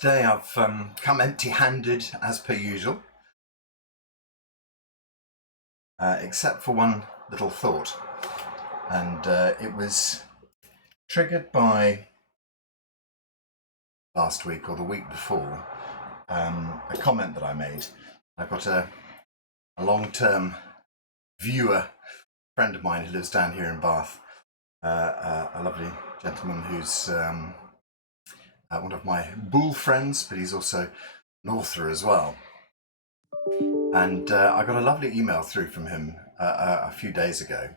Today I've come empty-handed as per usual, except for one little thought, and it was triggered by last week or the week before, a comment that I made. I've got a long-term viewer friend of mine who lives down here in Bath, a lovely gentleman who's one of my bull friends, but he's also an author as well. And I got a lovely email through from him a few days ago.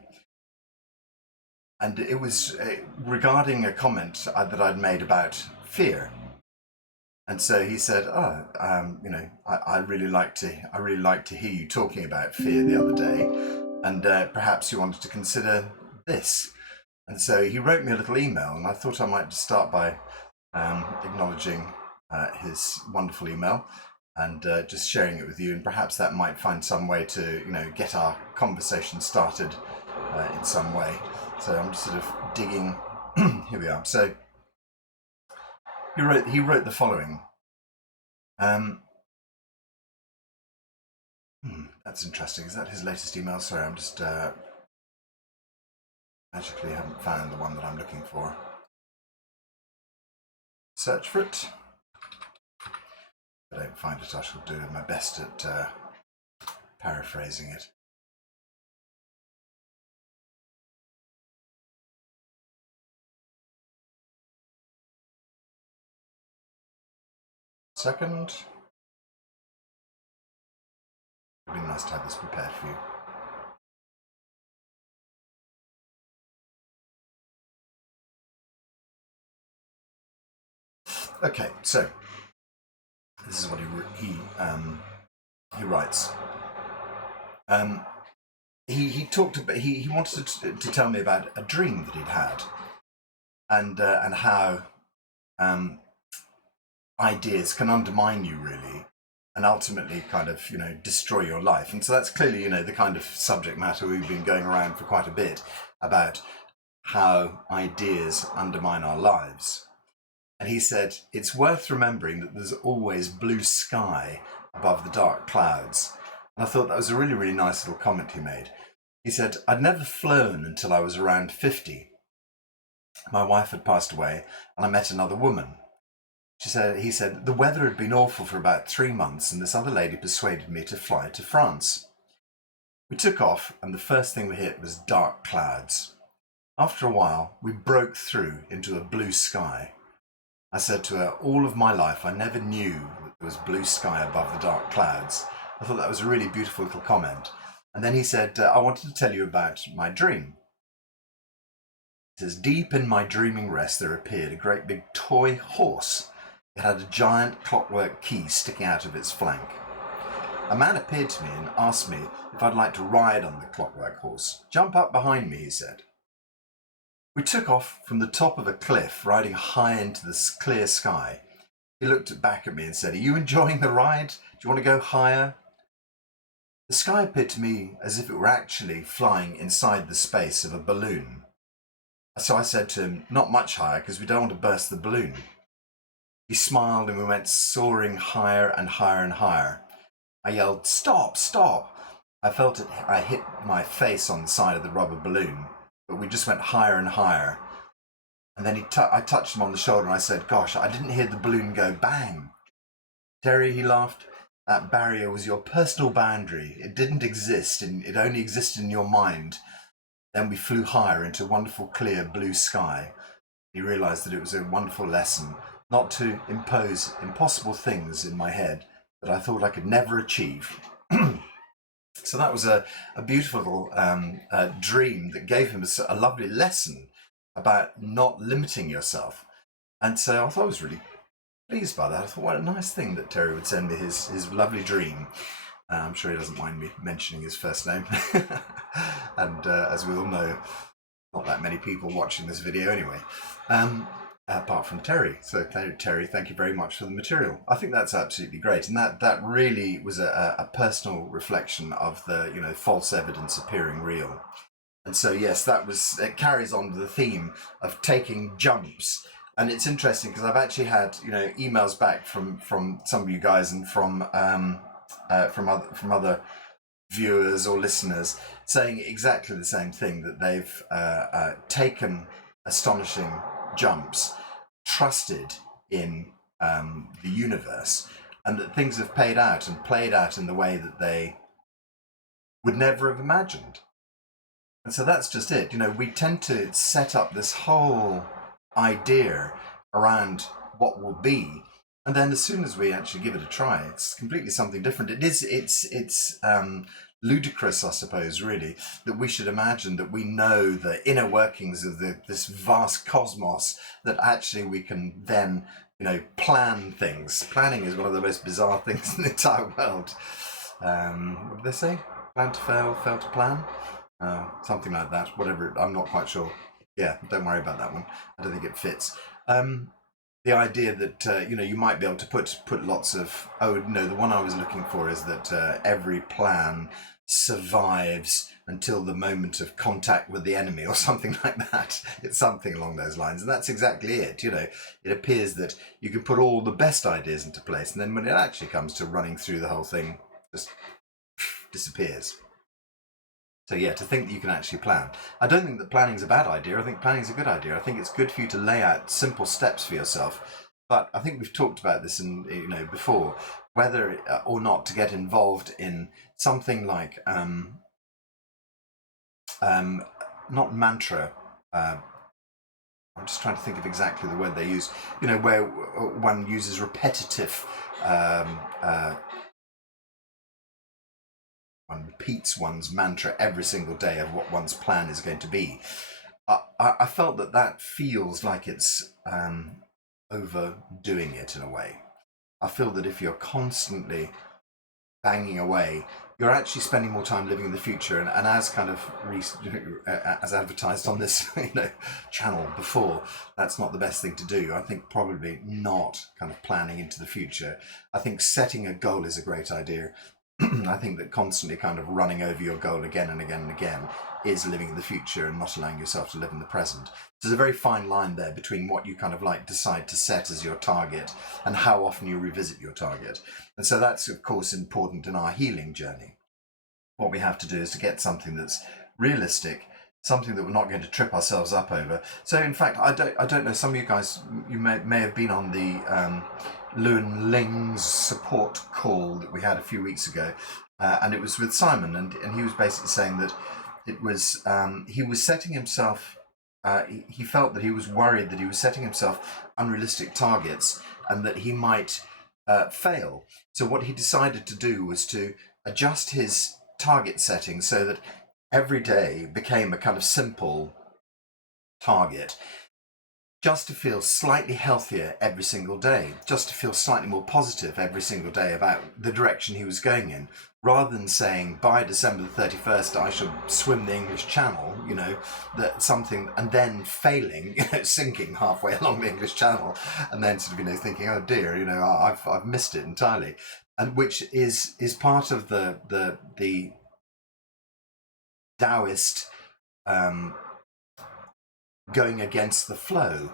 And it was regarding a comment that I'd made about fear. And so he said, I really liked to hear you talking about fear the other day, and perhaps you wanted to consider this. And so he wrote me a little email, and I thought I might just start by acknowledging his wonderful email and just sharing it with you, and perhaps that might find some way to get our conversation started in some way. So I'm just sort of digging. Here we are. So he wrote the following. That's interesting. Is that his latest email? Sorry, I'm just magically haven't found the one that I'm looking for. Search for it. If I don't find it, I shall do my best at paraphrasing it. Second. It'd be nice to have this prepared for you. Okay, so this is what he writes. He talked about he wanted to tell me about a dream that he'd had, and how ideas can undermine you really, and ultimately kind of destroy your life. And so that's clearly the kind of subject matter we've been going around for quite a bit, about how ideas undermine our lives. And he said, it's worth remembering that there's always blue sky above the dark clouds. And I thought that was a really, really nice little comment he made. He said, I'd never flown until I was around 50. My wife had passed away, and I met another woman. He said, the weather had been awful for about 3 months, and this other lady persuaded me to fly to France. We took off, and the first thing we hit was dark clouds. After a while, we broke through into a blue sky. I said to her, all of my life, I never knew that there was blue sky above the dark clouds. I thought that was a really beautiful little comment. And then he said, I wanted to tell you about my dream. He says, deep in my dreaming rest, there appeared a great big toy horse. It had a giant clockwork key sticking out of its flank. A man appeared to me and asked me if I'd like to ride on the clockwork horse. Jump up behind me, he said. We took off from the top of a cliff, riding high into the clear sky. He looked back at me and said, are you enjoying the ride? Do you want to go higher? The sky appeared to me as if it were actually flying inside the space of a balloon. So I said to him, not much higher, because we don't want to burst the balloon. He smiled and we went soaring higher and higher and higher. I yelled, stop, stop. I felt I hit my face on the side of the rubber balloon. But we just went higher and higher. And then I touched him on the shoulder and I said, gosh, I didn't hear the balloon go bang. Terry, he laughed, that barrier was your personal boundary. It didn't exist, and it only existed in your mind. Then we flew higher into wonderful clear blue sky. He realized that it was a wonderful lesson not to impose impossible things in my head that I thought I could never achieve. So that was a beautiful dream that gave him a lovely lesson about not limiting yourself. And so I thought I was really pleased by that. I thought, what a nice thing that Terry would send me his lovely dream. I'm sure he doesn't mind me mentioning his first name. And as we all know, not that many people watching this video anyway, apart from Terry. So Terry, thank you very much for the material. I think that's absolutely great. And that really was a personal reflection of the, false evidence appearing real. And so, yes, it carries on the theme of taking jumps And it's interesting because I've actually had emails back from some of you guys and from other viewers or listeners saying exactly the same thing, that they've taken astonishing jumps, trusted in the universe, and that things have paid out and played out in the way that they would never have imagined. And so that's just it. We tend to set up this whole idea around what will be, and then as soon as we actually give it a try, it's completely something different. It's ludicrous, I suppose, really, that we should imagine that we know the inner workings of this vast cosmos, that actually we can then plan things. Planning is one of the most bizarre things in the entire world. What do they say? Plan to fail, fail to plan? Something like that. Whatever, I'm not quite sure. Yeah, don't worry about that one. I don't think it fits. The idea that you might be able to put lots of, the one I was looking for is that every plan survives until the moment of contact with the enemy, or something like that. It's something along those lines, and that's exactly it. It appears that you can put all the best ideas into place, and then when it actually comes to running through the whole thing, just disappears. So yeah, to think that you can actually plan. I don't think that planning is a bad idea. I think planning is a good idea. I think it's good for you to lay out simple steps for yourself. But I think we've talked about this before, whether or not to get involved in something like not mantra. I'm just trying to think of exactly the word they use. Where one uses repetitive. One repeats one's mantra every single day of what one's plan is going to be. I felt that feels like it's overdoing it in a way. I feel that if you're constantly banging away, you're actually spending more time living in the future, and as kind of as advertised on this channel before, that's not the best thing to do. I think probably not kind of planning into the future. I think setting a goal is a great idea. I think that constantly kind of running over your goal again and again and again is living in the future and not allowing yourself to live in the present. There's a very fine line there between what you kind of decide to set as your target and how often you revisit your target. And so that's, of course, important in our healing journey. What we have to do is to get something that's realistic, something that we're not going to trip ourselves up over. So, in fact, I don't know. Some of you guys, you may have been on the Lewin Ling's support call that we had a few weeks ago, and it was with Simon, and he was basically saying that it was he was setting himself. He felt that he was worried that he was setting himself unrealistic targets and that he might fail. So what he decided to do was to adjust his target setting so that every day became a kind of simple target, just to feel slightly healthier every single day, just to feel slightly more positive every single day about the direction he was going in, rather than saying by December the 31st I should swim the English Channel, that something, and then failing, sinking halfway along the English Channel, and then sort of thinking, oh dear, I've missed it entirely, and which is part of the Taoist going against the flow.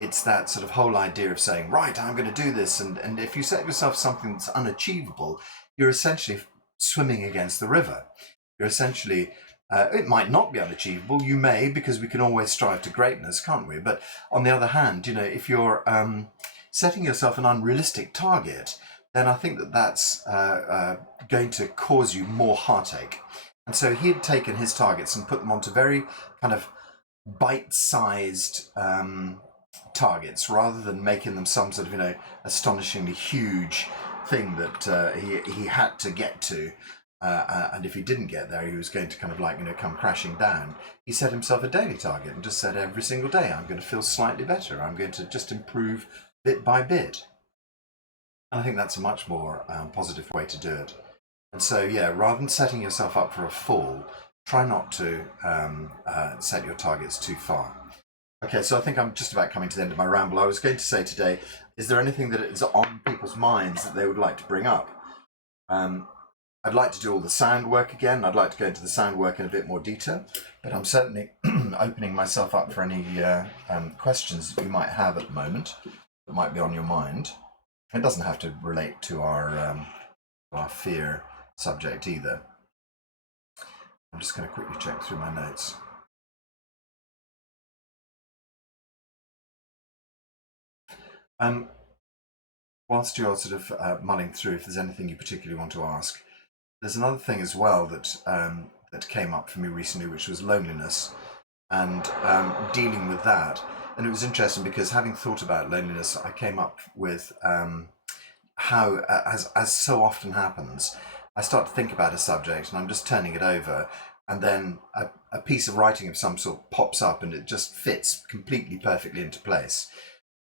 It's that sort of whole idea of saying, right, I'm going to do this, and if you set yourself something that's unachievable, you're essentially swimming against the river. You're essentially, it might not be unachievable, you may, because we can always strive to greatness, can't we? But on the other hand, if you're setting yourself an unrealistic target, then I think that's going to cause you more heartache. And so he had taken his targets and put them onto very kind of bite-sized targets, rather than making them some sort of astonishingly huge thing that he had to get to, and if he didn't get there, he was going to kind of come crashing down. He set himself a daily target and just said, every single day I'm going to feel slightly better, I'm going to just improve bit by bit. And I think that's a much more positive way to do it. And so, yeah, rather than setting yourself up for a fall, try not to set your targets too far. Okay, so I think I'm just about coming to the end of my ramble. I was going to say today, is there anything that is on people's minds that they would like to bring up? I'd like to do all the sound work again. I'd like to go into the sound work in a bit more detail, but I'm certainly opening myself up for any questions that you might have at the moment that might be on your mind. It doesn't have to relate to our fear subject either. I'm just going to quickly check through my notes. Whilst you're sort of mulling through, if there's anything you particularly want to ask, there's another thing as well that that came up for me recently, which was loneliness, and dealing with that. And it was interesting because, having thought about loneliness, I came up with how, as so often happens, I start to think about a subject and I'm just turning it over, and then a piece of writing of some sort pops up and it just fits completely perfectly into place.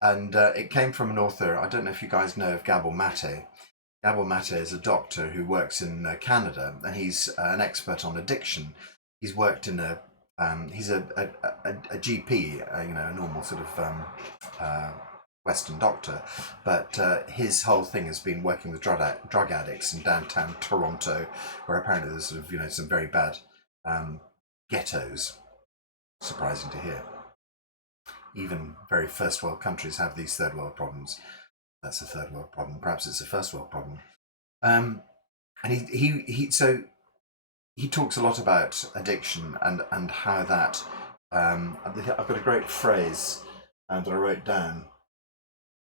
And it came from an author. I don't know if you guys know of Gabor Mate. Gabor Mate is a doctor who works in Canada, and he's an expert on addiction. He's worked in he's a GP, a normal sort of Western doctor, but his whole thing has been working with drug addicts in downtown Toronto, where apparently there's sort of some very bad ghettos. Surprising to hear. Even very first world countries have these third world problems. That's a third world problem. Perhaps it's a first world problem. And he talks a lot about addiction and how that. I've got a great phrase that I wrote down.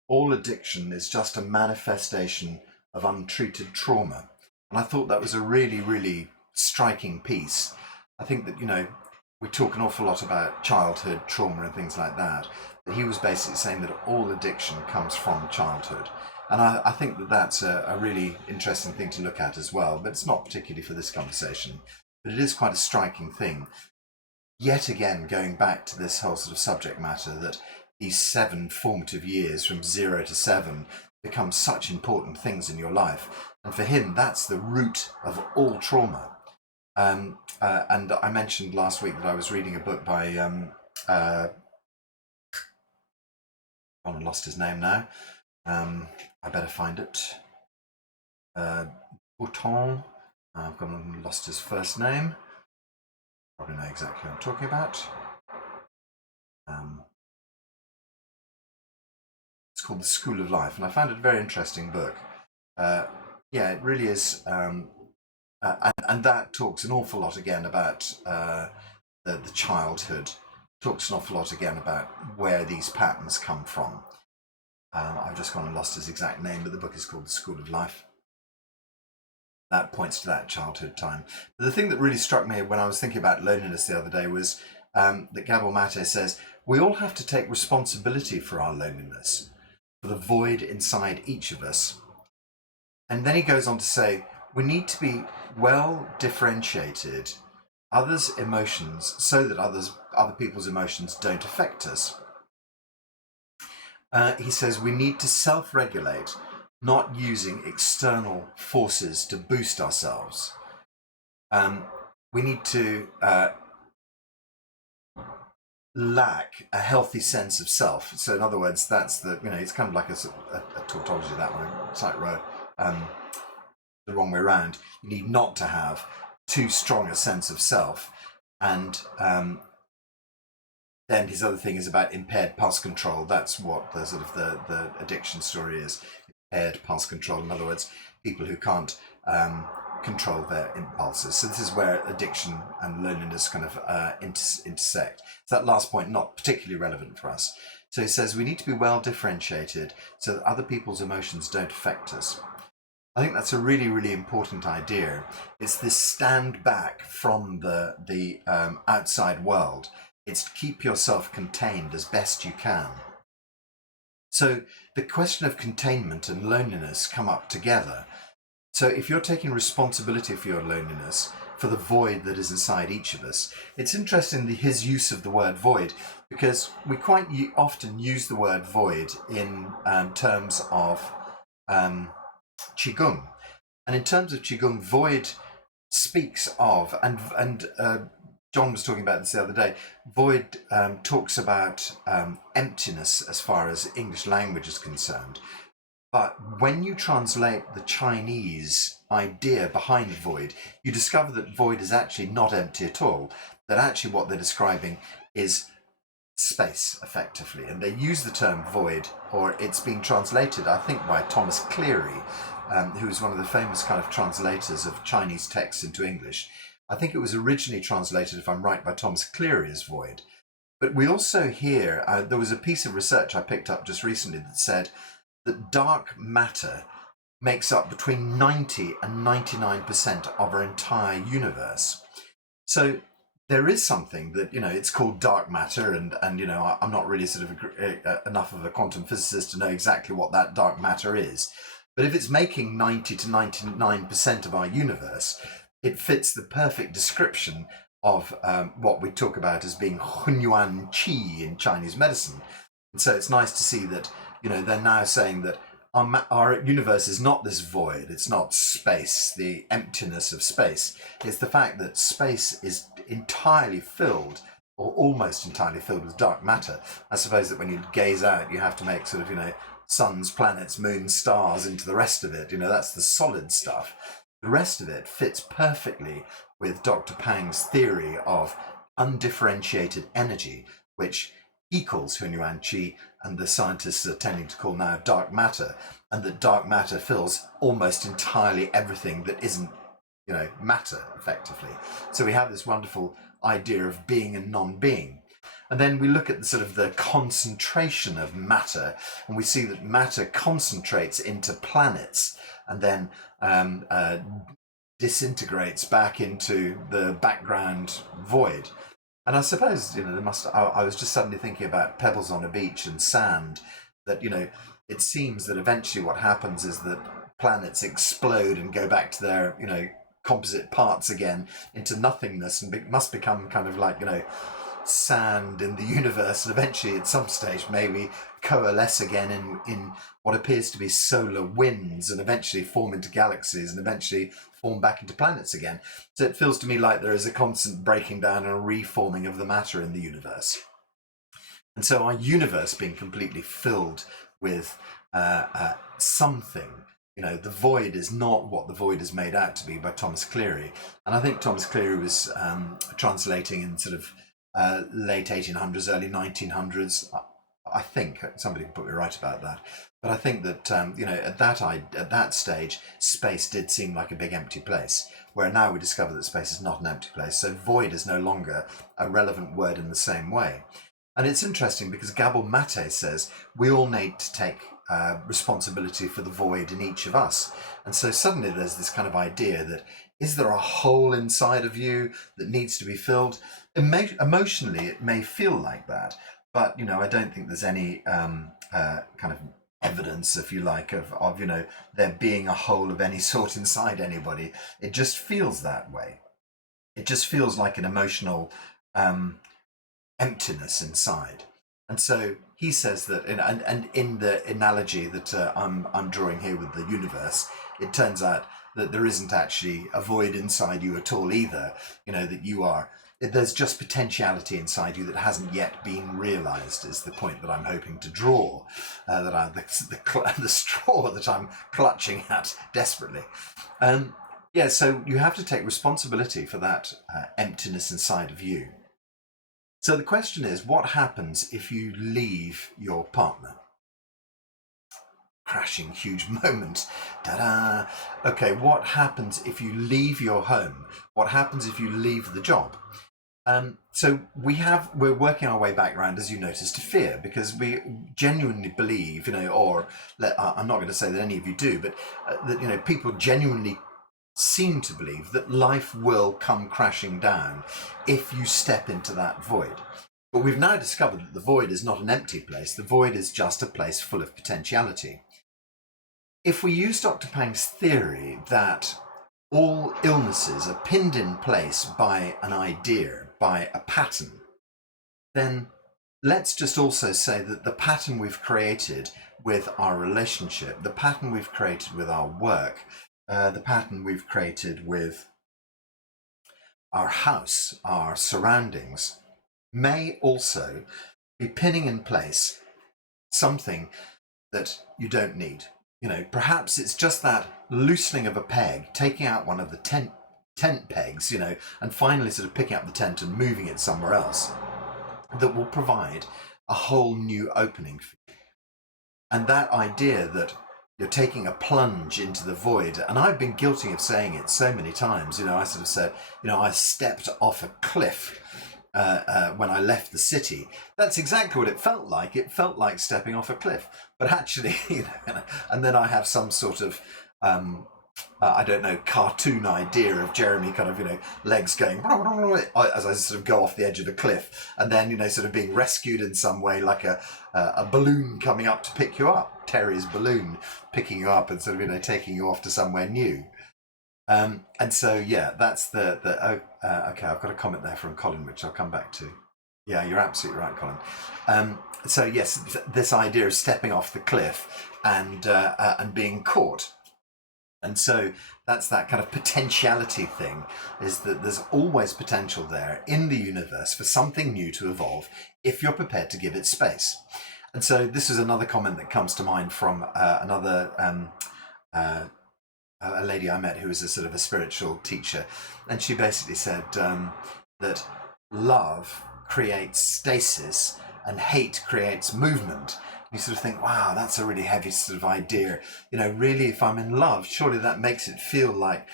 All addiction is just a manifestation of untreated trauma. And I thought that was a really, really striking piece. I think that, we talk an awful lot about childhood trauma and things like that, but he was basically saying that all addiction comes from childhood. And I think that that's a really interesting thing to look at as well, but it's not particularly for this conversation. But it is quite a striking thing. Yet again, going back to this whole sort of subject matter, that these 7 formative years from 0 to 7 become such important things in your life. And for him, that's the root of all trauma. And I mentioned last week that I was reading a book by I lost his name now. I better find it. Bouton. I've lost his first name. Probably know exactly what I'm talking about. It's called The School of Life, and I found it a very interesting book. Yeah, it really is. And that talks an awful lot again about the childhood. Talks an awful lot again about where these patterns come from. I've just gone and lost his exact name, but the book is called The School of Life. That points to that childhood time. But the thing that really struck me when I was thinking about loneliness the other day was that Gabor Mate says, we all have to take responsibility for our loneliness, for the void inside each of us. And then he goes on to say, we need to be well differentiated others' emotions so that other people's emotions don't affect us. He says we need to self-regulate, not using external forces to boost ourselves. We need to lack a healthy sense of self. So in other words, that's it's kind of like a tautology, that one, it's like the wrong way around. You need not to have too strong a sense of self. And then his other thing is about impaired pulse control. That's what the sort of the addiction story is. Impaired pulse control. In other words, people who can't control their impulses. So this is where addiction and loneliness kind of intersect. So that last point, not particularly relevant for us. So he says we need to be well differentiated so that other people's emotions don't affect us. I think that's a really, really important idea. It's this stand back from the outside world. It's to keep yourself contained as best you can. So the question of containment and loneliness come up together. So if you're taking responsibility for your loneliness, for the void that is inside each of us, it's interesting his use of the word void, because we quite often use the word void in terms of Qigong. And in terms of Qigong, void speaks of, and John was talking about this the other day, void talks about emptiness as far as English language is concerned. But when you translate the Chinese idea behind void, you discover that void is actually not empty at all. That actually what they're describing is space, effectively. And they use the term void, or it's being translated, I think, by Thomas Cleary, who is one of the famous kind of translators of Chinese texts into English. I think it was originally translated, if I'm right, by Thomas Cleary as void. But we also hear, there was a piece of research I picked up just recently that said that dark matter makes up between 90 and 99% of our entire universe. So there is something that, it's called dark matter, and I'm not really sort of enough of a quantum physicist to know exactly what that dark matter is. But if it's making 90 to 99% of our universe, it fits the perfect description of what we talk about as being Hunyuan Qi in Chinese medicine. And so it's nice to see that, they're now saying that our universe is not this void. It's not space, the emptiness of space. It's the fact that space is entirely filled, or almost entirely filled, with dark matter. I suppose that when you gaze out, you have to make sort of, suns, planets, moons, stars into the rest of it. That's the solid stuff. The rest of it fits perfectly with Dr. Pang's theory of undifferentiated energy, which he calls Hunyuan Qi, and the scientists are tending to call now dark matter, and that dark matter fills almost entirely everything that isn't, matter, effectively. So we have this wonderful idea of being and non-being. And then we look at the sort of the concentration of matter, and we see that matter concentrates into planets and then disintegrates back into the background void. And I suppose, I was just suddenly thinking about pebbles on a beach and sand, that, it seems that eventually what happens is that planets explode and go back to their, composite parts again into nothingness, and must become kind of like, sand in the universe, and eventually at some stage maybe coalesce again in what appears to be solar winds, and eventually form into galaxies, and eventually form back into planets again. So it feels to me like there is a constant breaking down and a reforming of the matter in the universe. And so our universe being completely filled with something, the void is not what the void is made out to be by Thomas Cleary. And I think Thomas Cleary was translating in sort of late 1800s, early 1900s. I think somebody can put me right about that. But I think that at that stage, space did seem like a big empty place. Where now we discover that space is not an empty place. So void is no longer a relevant word in the same way. And it's interesting because Gabor Mate says we all need to take responsibility for the void in each of us. And so suddenly there's this kind of idea that, is there a hole inside of you that needs to be filled? Emotionally, it may feel like that, but I don't think there's any kind of evidence, if you like, of there being a hole of any sort inside anybody. It just feels that way. It just feels like an emotional emptiness inside. And so he says that, and in the analogy that I'm drawing here with the universe, it turns out that there isn't actually a void inside you at all either. That you are, there's just potentiality inside you that hasn't yet been realized, is the point that I'm hoping to draw, the straw that I'm clutching at desperately. So you have to take responsibility for that emptiness inside of you. So the question is, what happens if you leave your partner? Crashing huge moment. Ta-da! Okay, what happens if you leave your home? What happens if you leave the job? So we're working our way back around, as you notice, to fear, because we genuinely believe, I'm not going to say that any of you do, but that, people genuinely seem to believe that life will come crashing down if you step into that void. But we've now discovered that the void is not an empty place. The void is just a place full of potentiality. If we use Dr. Pang's theory that all illnesses are pinned in place by an idea, by a pattern, then let's just also say that the pattern we've created with our relationship, the pattern we've created with our work, the pattern we've created with our house, our surroundings, may also be pinning in place something that you don't need. perhaps it's just that loosening of a peg, taking out one of the tent pegs, and finally sort of picking up the tent and moving it somewhere else, that will provide a whole new opening for you. And that idea that you're taking a plunge into the void, and I've been guilty of saying it so many times. I sort of said, I stepped off a cliff when I left the city. That's exactly what it felt like. It felt like stepping off a cliff. But actually, and then I have some sort of I don't know, cartoon idea of Jeremy kind of, legs going as I sort of go off the edge of the cliff, and then, sort of being rescued in some way, like a balloon coming up to pick you up, Terry's balloon picking you up and sort of, taking you off to somewhere new. And so, yeah, that's okay, I've got a comment there from Colin, which I'll come back to. Yeah, you're absolutely right, Colin. So yes, this idea of stepping off the cliff and being caught. And so that's that kind of potentiality thing, is that there's always potential there in the universe for something new to evolve if you're prepared to give it space. And so this is another comment that comes to mind from another a lady I met who was a sort of a spiritual teacher. And she basically said that love creates stasis and hate creates movement. You sort of think, wow, that's a really heavy sort of idea. Really, if I'm in love, surely that makes it feel like,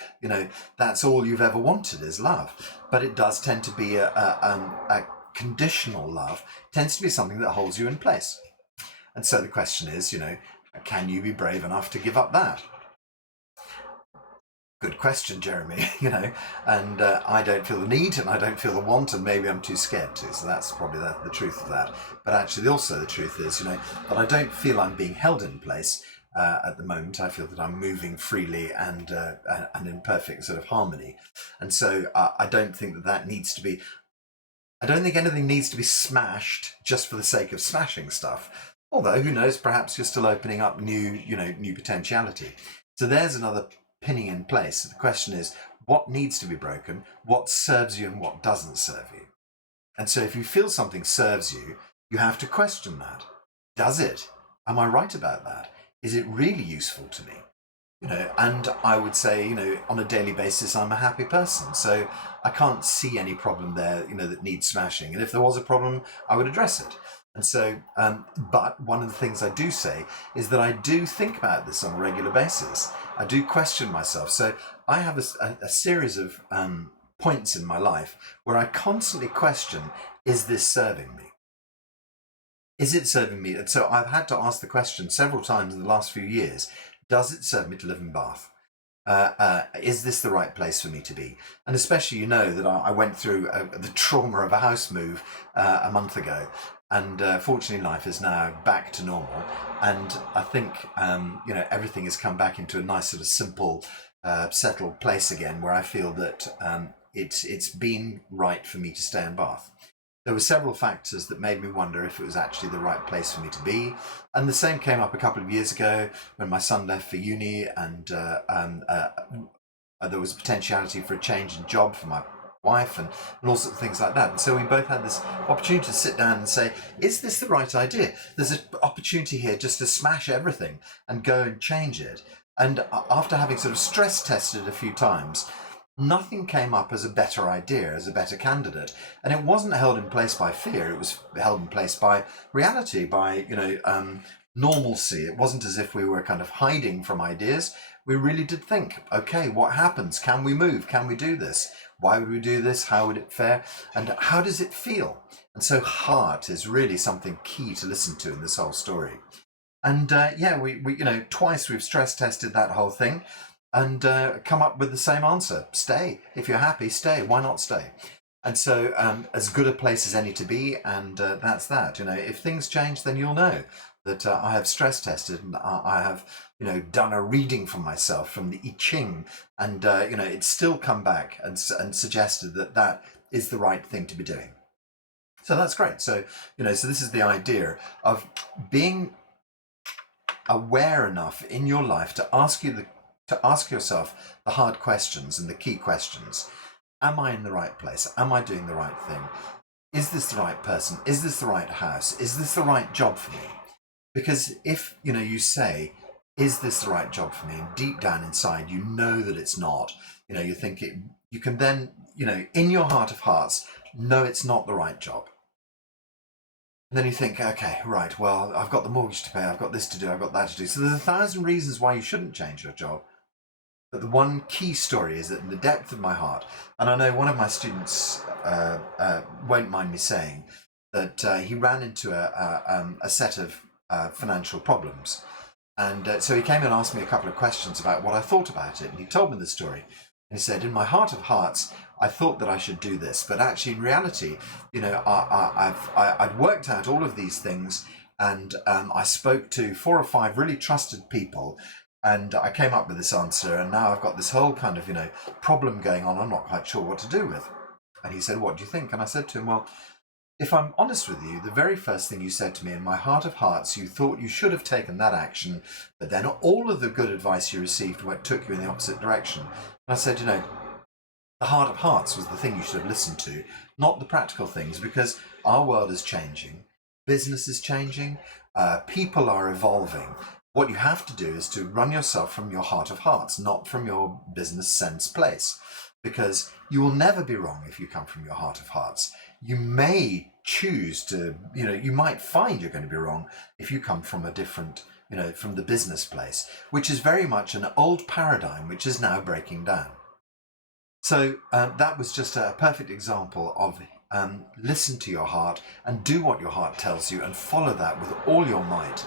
that's all you've ever wanted is love. But it does tend to be a conditional love. It tends to be something that holds you in place. And so the question is, can you be brave enough to give up that? Good question, Jeremy, and I don't feel the need and I don't feel the want, and maybe I'm too scared to. So that's probably the truth of that. But actually also the truth is, that I don't feel I'm being held in place at the moment. I feel that I'm moving freely and in perfect sort of harmony. And so I don't think that needs to be, I don't think anything needs to be smashed just for the sake of smashing stuff. Although, who knows, perhaps you're still opening up new potentiality. So there's another pinning in place. The question is, what needs to be broken, what serves you and what doesn't serve you? And so if you feel something serves you, you have to question that. Does it? Am I right about that? Is it really useful to me? And I would say, on a daily basis, I'm a happy person. So I can't see any problem there, that needs smashing. And if there was a problem, I would address it. And so, but one of the things I do say is that I do think about this on a regular basis. I do question myself. So I have a series of points in my life where I constantly question, is this serving me? Is it serving me? And so I've had to ask the question several times in the last few years, does it serve me to live in Bath? Is this the right place for me to be? And especially, that I went through the trauma of a house move a month ago. And fortunately, life is now back to normal. And I think, everything has come back into a nice sort of simple, settled place again, where I feel that it's been right for me to stay in Bath. There were several factors that made me wonder if it was actually the right place for me to be. And the same came up a couple of years ago when my son left for uni, and there was a potentiality for a change in job for my wife and all sorts of things like that. And so we both had this opportunity to sit down and say, is this the right idea? There's an opportunity here just to smash everything and go and change it. And after having sort of stress tested a few times, nothing came up as a better idea, as a better candidate. And it wasn't held in place by fear. It was held in place by reality, by, normalcy. It wasn't as if we were kind of hiding from ideas. We really did think, okay, what happens? Can we move? Can we do this? Why would we do this? How would it fare? And how does it feel? And so heart is really something key to listen to in this whole story. And we twice we've stress tested that whole thing and come up with the same answer. Stay. If you're happy, stay. Why not stay? And so as good a place as any to be, and that's that. If things change, then you'll know that I have stress tested, and I have done a reading for myself from the I Ching, and it's still come back and suggested that is the right thing to be doing. So that's great. So so this is the idea of being aware enough in your life to ask yourself the hard questions and the key questions. Am I in the right place? Am I doing the right thing? Is this the right person? Is this the right house? Is this the right job for me? Because if you say, is this the right job for me? And deep down inside, you know that it's not. You think it, you can then, in your heart of hearts, know it's not the right job. And then you think, okay, right, well, I've got the mortgage to pay, I've got this to do, I've got that to do. So there's 1,000 reasons why you shouldn't change your job. But the one key story is that in the depth of my heart, and I know one of my students won't mind me saying that he ran into a set of financial problems. And so he came and asked me a couple of questions about what I thought about it. And he told me the story. And he said, in my heart of hearts, I thought that I should do this. But actually, in reality, I'd worked out all of these things. And I spoke to 4 or 5 really trusted people. And I came up with this answer. And now I've got this whole kind of, problem going on. I'm not quite sure what to do with. And he said, what do you think? And I said to him, well, if I'm honest with you, the very first thing you said to me, in my heart of hearts, you thought you should have taken that action, but then all of the good advice you received took you in the opposite direction. And I said, the heart of hearts was the thing you should have listened to, not the practical things, because our world is changing, business is changing, people are evolving. What you have to do is to run yourself from your heart of hearts, not from your business sense place, because you will never be wrong if you come from your heart of hearts. You may choose to, you might find you're going to be wrong if you come from a different, from the business place, which is very much an old paradigm, which is now breaking down. So that was just a perfect example of listen to your heart and do what your heart tells you and follow that with all your might,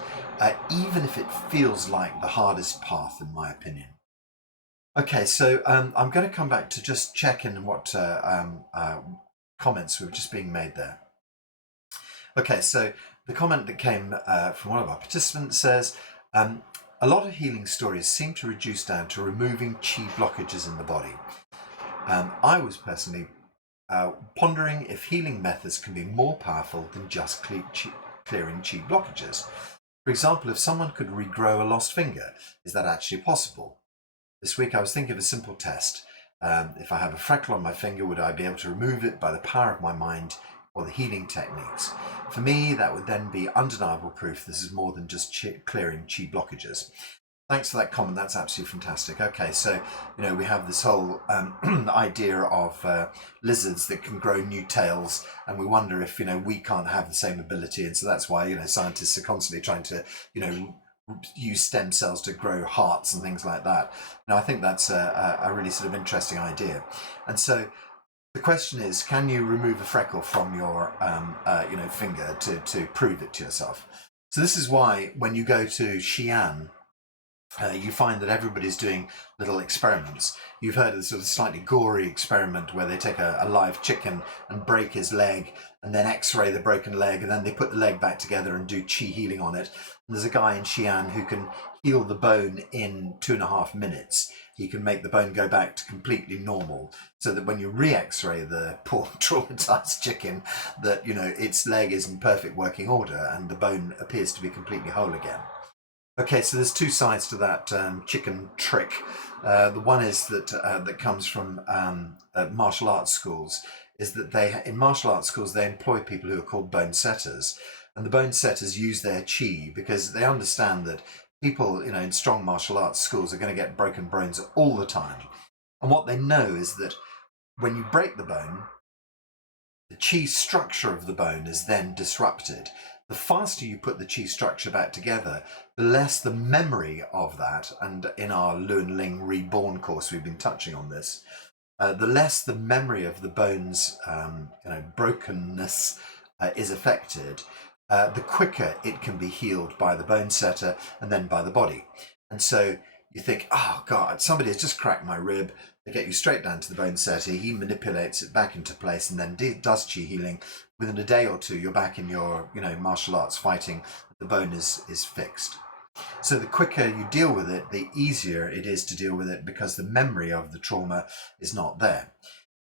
even if it feels like the hardest path, in my opinion. Okay, so I'm going to come back to just check in what comments were just being made there. Okay, so the comment that came from one of our participants says, a lot of healing stories seem to reduce down to removing chi blockages in the body. I was personally pondering if healing methods can be more powerful than just clearing chi blockages. For example, if someone could regrow a lost finger, is that actually possible? This week I was thinking of a simple test. If I have a freckle on my finger, would I be able to remove it by the power of my mind or the healing techniques? For me, that would then be undeniable proof this is more than just clearing chi blockages. Thanks for that comment. That's absolutely fantastic. Okay, so, we have this whole idea of lizards that can grow new tails, and we wonder if, we can't have the same ability. And so that's why, scientists are constantly trying to, use stem cells to grow hearts and things like that. Now, I think that's a really sort of interesting idea. And so the question is, can you remove a freckle from your, finger to prove it to yourself? So this is why when you go to Xi'an, you find that everybody's doing little experiments. You've heard of the sort of slightly gory experiment where they take a live chicken and break his leg and then x-ray the broken leg, and then they put the leg back together and do chi healing on it. And there's a guy in Xi'an who can heal the bone in 2.5 minutes. He can make the bone go back to completely normal, so that when you re-x-ray the poor traumatized chicken, that, its leg is in perfect working order and the bone appears to be completely whole again. Okay, so there's 2 sides to that chicken trick. The one is that comes from martial arts schools, is that in martial arts schools they employ people who are called bone setters, and the bone setters use their chi because they understand that people, in strong martial arts schools are going to get broken bones all the time. And what they know is that when you break the bone, the chi structure of the bone is then disrupted. The faster you put the chi structure back together, the less the memory of that, and in our Luen Ling Reborn course we've been touching on this, the less the memory of the bone's brokenness is affected, the quicker it can be healed by the bone setter and then by the body. And so you think, oh God, somebody has just cracked my rib. They get you straight down to the bone setter. He manipulates it back into place and then does chi healing. Within a day or 2, you're back in your, martial arts fighting. The bone is fixed. So the quicker you deal with it, the easier it is to deal with it because the memory of the trauma is not there.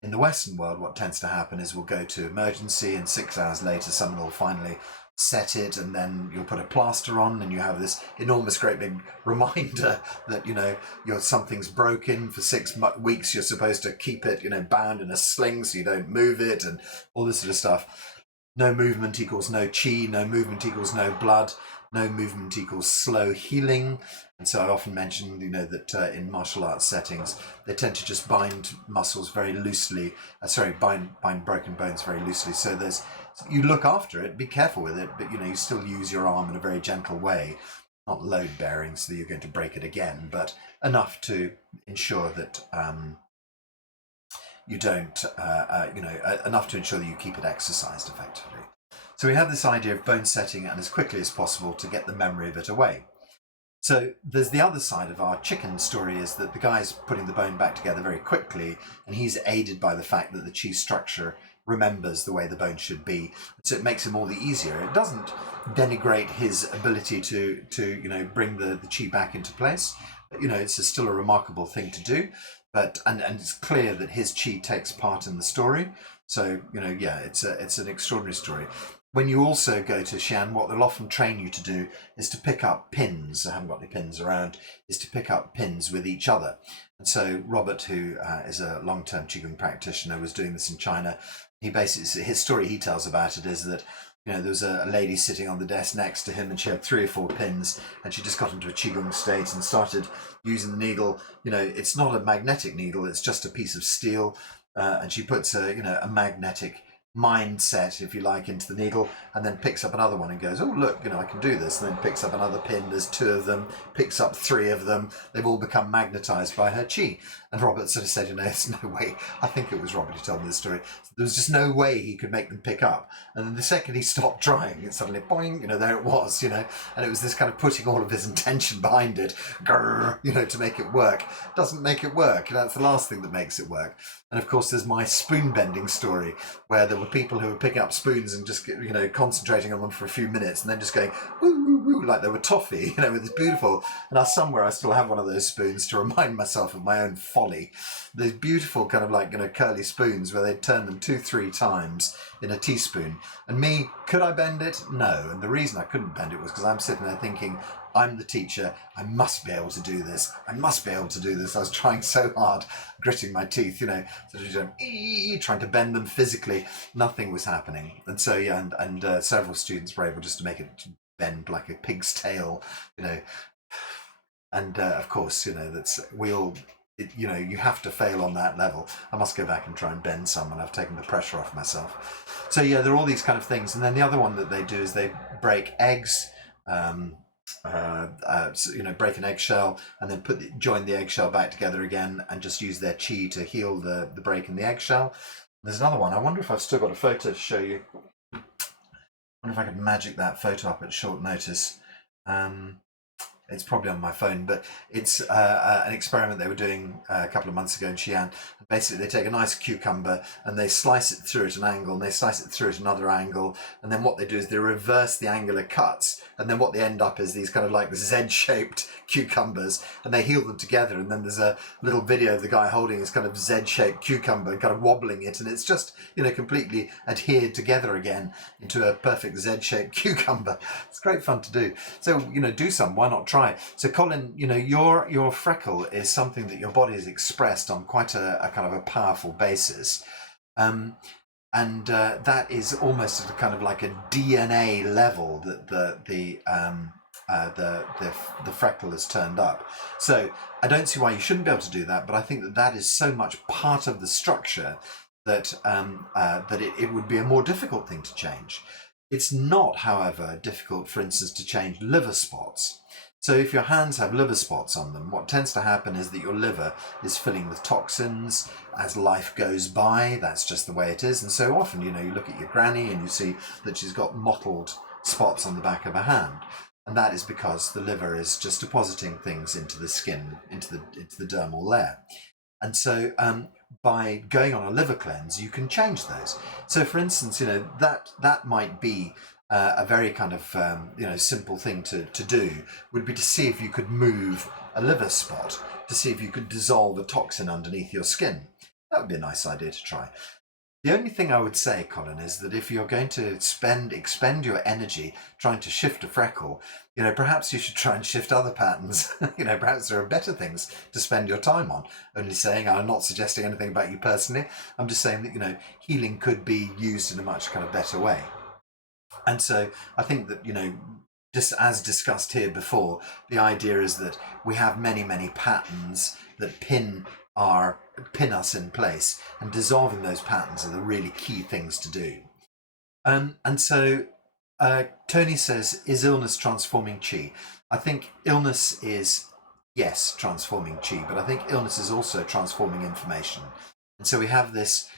In the Western world, what tends to happen is we'll go to emergency and 6 hours later, someone will finally set it, and then you'll put a plaster on and you have this enormous great big reminder that something's broken. For 6 weeks you're supposed to keep it bound in a sling so you don't move it, and all this sort of stuff. No movement equals no chi, no movement equals no blood. no movement equals slow healing. And so I often mention, that in martial arts settings, they tend to just bind muscles very loosely. Bind broken bones very loosely. So you look after it, be careful with it, but you still use your arm in a very gentle way, not load bearing, so that you're going to break it again, but enough to ensure that you don't, enough to ensure that you keep it exercised effectively. So we have this idea of bone setting and as quickly as possible to get the memory of it away. So there's the other side of our chicken story, is that the guy's putting the bone back together very quickly, and he's aided by the fact that the chi structure remembers the way the bone should be. So it makes him all the easier. It doesn't denigrate his ability to bring the chi back into place. It's still a remarkable thing to do. But and it's clear that his chi takes part in the story. So it's an extraordinary story. When you also go to Xi'an, what they'll often train you to do is to pick up pins. I haven't got any pins around. Is to pick up pins with each other. And so Robert, who is a long-term Qigong practitioner, was doing this in China. His story he tells about it is that there was a lady sitting on the desk next to him, and she had 3 or 4 pins, and she just got into a Qigong state and started using the needle. It's not a magnetic needle, it's just a piece of steel, and she puts a magnetic mindset, if you like, into the needle, and then picks up another one and goes, oh look, I can do this, and then picks up another pin. There's 2 of them, picks up 3 of them. They've all become magnetized by her chi. And Robert sort of said, there's no way. I think it was Robert who told me this story. There was just no way he could make them pick up. And then the second he stopped trying, it suddenly, boing, there it was, and it was this kind of putting all of his intention behind it, grrr, to make it work. Doesn't make it work. That's the last thing that makes it work. And of course, there's my spoon bending story, where there were people who were picking up spoons and just, concentrating on them for a few minutes and then just going, woo, woo, woo, like they were toffee, with this beautiful. And somewhere I still have one of those spoons to remind myself of my own folly. These beautiful kind of like, curly spoons where they turn them 2-3 times in a teaspoon. And me, could I bend it? No. And the reason I couldn't bend it was because I'm sitting there thinking, I'm the teacher. I must be able to do this. I must be able to do this. I was trying so hard, gritting my teeth, sort of trying to bend them physically. Nothing was happening. And so, and several students were able just to make it bend like a pig's tail, And of course, that's you have to fail on that level. I must go back and try and bend some, and I've taken the pressure off myself. So there are all these kind of things. And then the other one that they do is they break eggs. Break an eggshell and then join the eggshell back together again, and just use their chi to heal the break in the eggshell. There's another one. I wonder if I've still got a photo to show you. I wonder if I could magic that photo up at short notice. It's probably on my phone, but it's an experiment they were doing a couple of months ago in Xi'an. Basically, they take a nice cucumber and they slice it through at an angle, and they slice it through at another angle, and then what they do is they reverse the angular cuts, and then what they end up is these kind of like Z-shaped cucumbers, and they heal them together. And then there's a little video of the guy holding this kind of Z-shaped cucumber and kind of wobbling it, and it's just completely adhered together again into a perfect Z-shaped cucumber. It's great fun to do. So do some. Why not try? So Colin, your freckle is something that your body has expressed on quite a kind of a powerful basis, and that is almost at a kind of like a DNA level that the freckle has turned up. So I don't see why you shouldn't be able to do that, but I think that is so much part of the structure that it would be a more difficult thing to change. It's not, however, difficult, for instance, to change liver spots. So if your hands have liver spots on them, what tends to happen is that your liver is filling with toxins as life goes by. That's just the way it is. And so often, you look at your granny and you see that she's got mottled spots on the back of her hand. And that is because the liver is just depositing things into the skin, into the dermal layer. And so by going on a liver cleanse, you can change those. So for instance, that might be a very kind of simple thing to do, would be to see if you could move a liver spot, to see if you could dissolve a toxin underneath your skin. That would be a nice idea to try. The only thing I would say, Colin, is that if you're going to expend your energy trying to shift a freckle, perhaps you should try and shift other patterns. Perhaps there are better things to spend your time on. Only saying, I'm not suggesting anything about you personally. I'm just saying that, healing could be used in a much kind of better way. And so I think that, just as discussed here before, the idea is that we have many, many patterns that pin us in place, and dissolving those patterns are the really key things to do. And so Tony says, is illness transforming chi? I think illness is, yes, transforming chi, but I think illness is also transforming information. And so we have this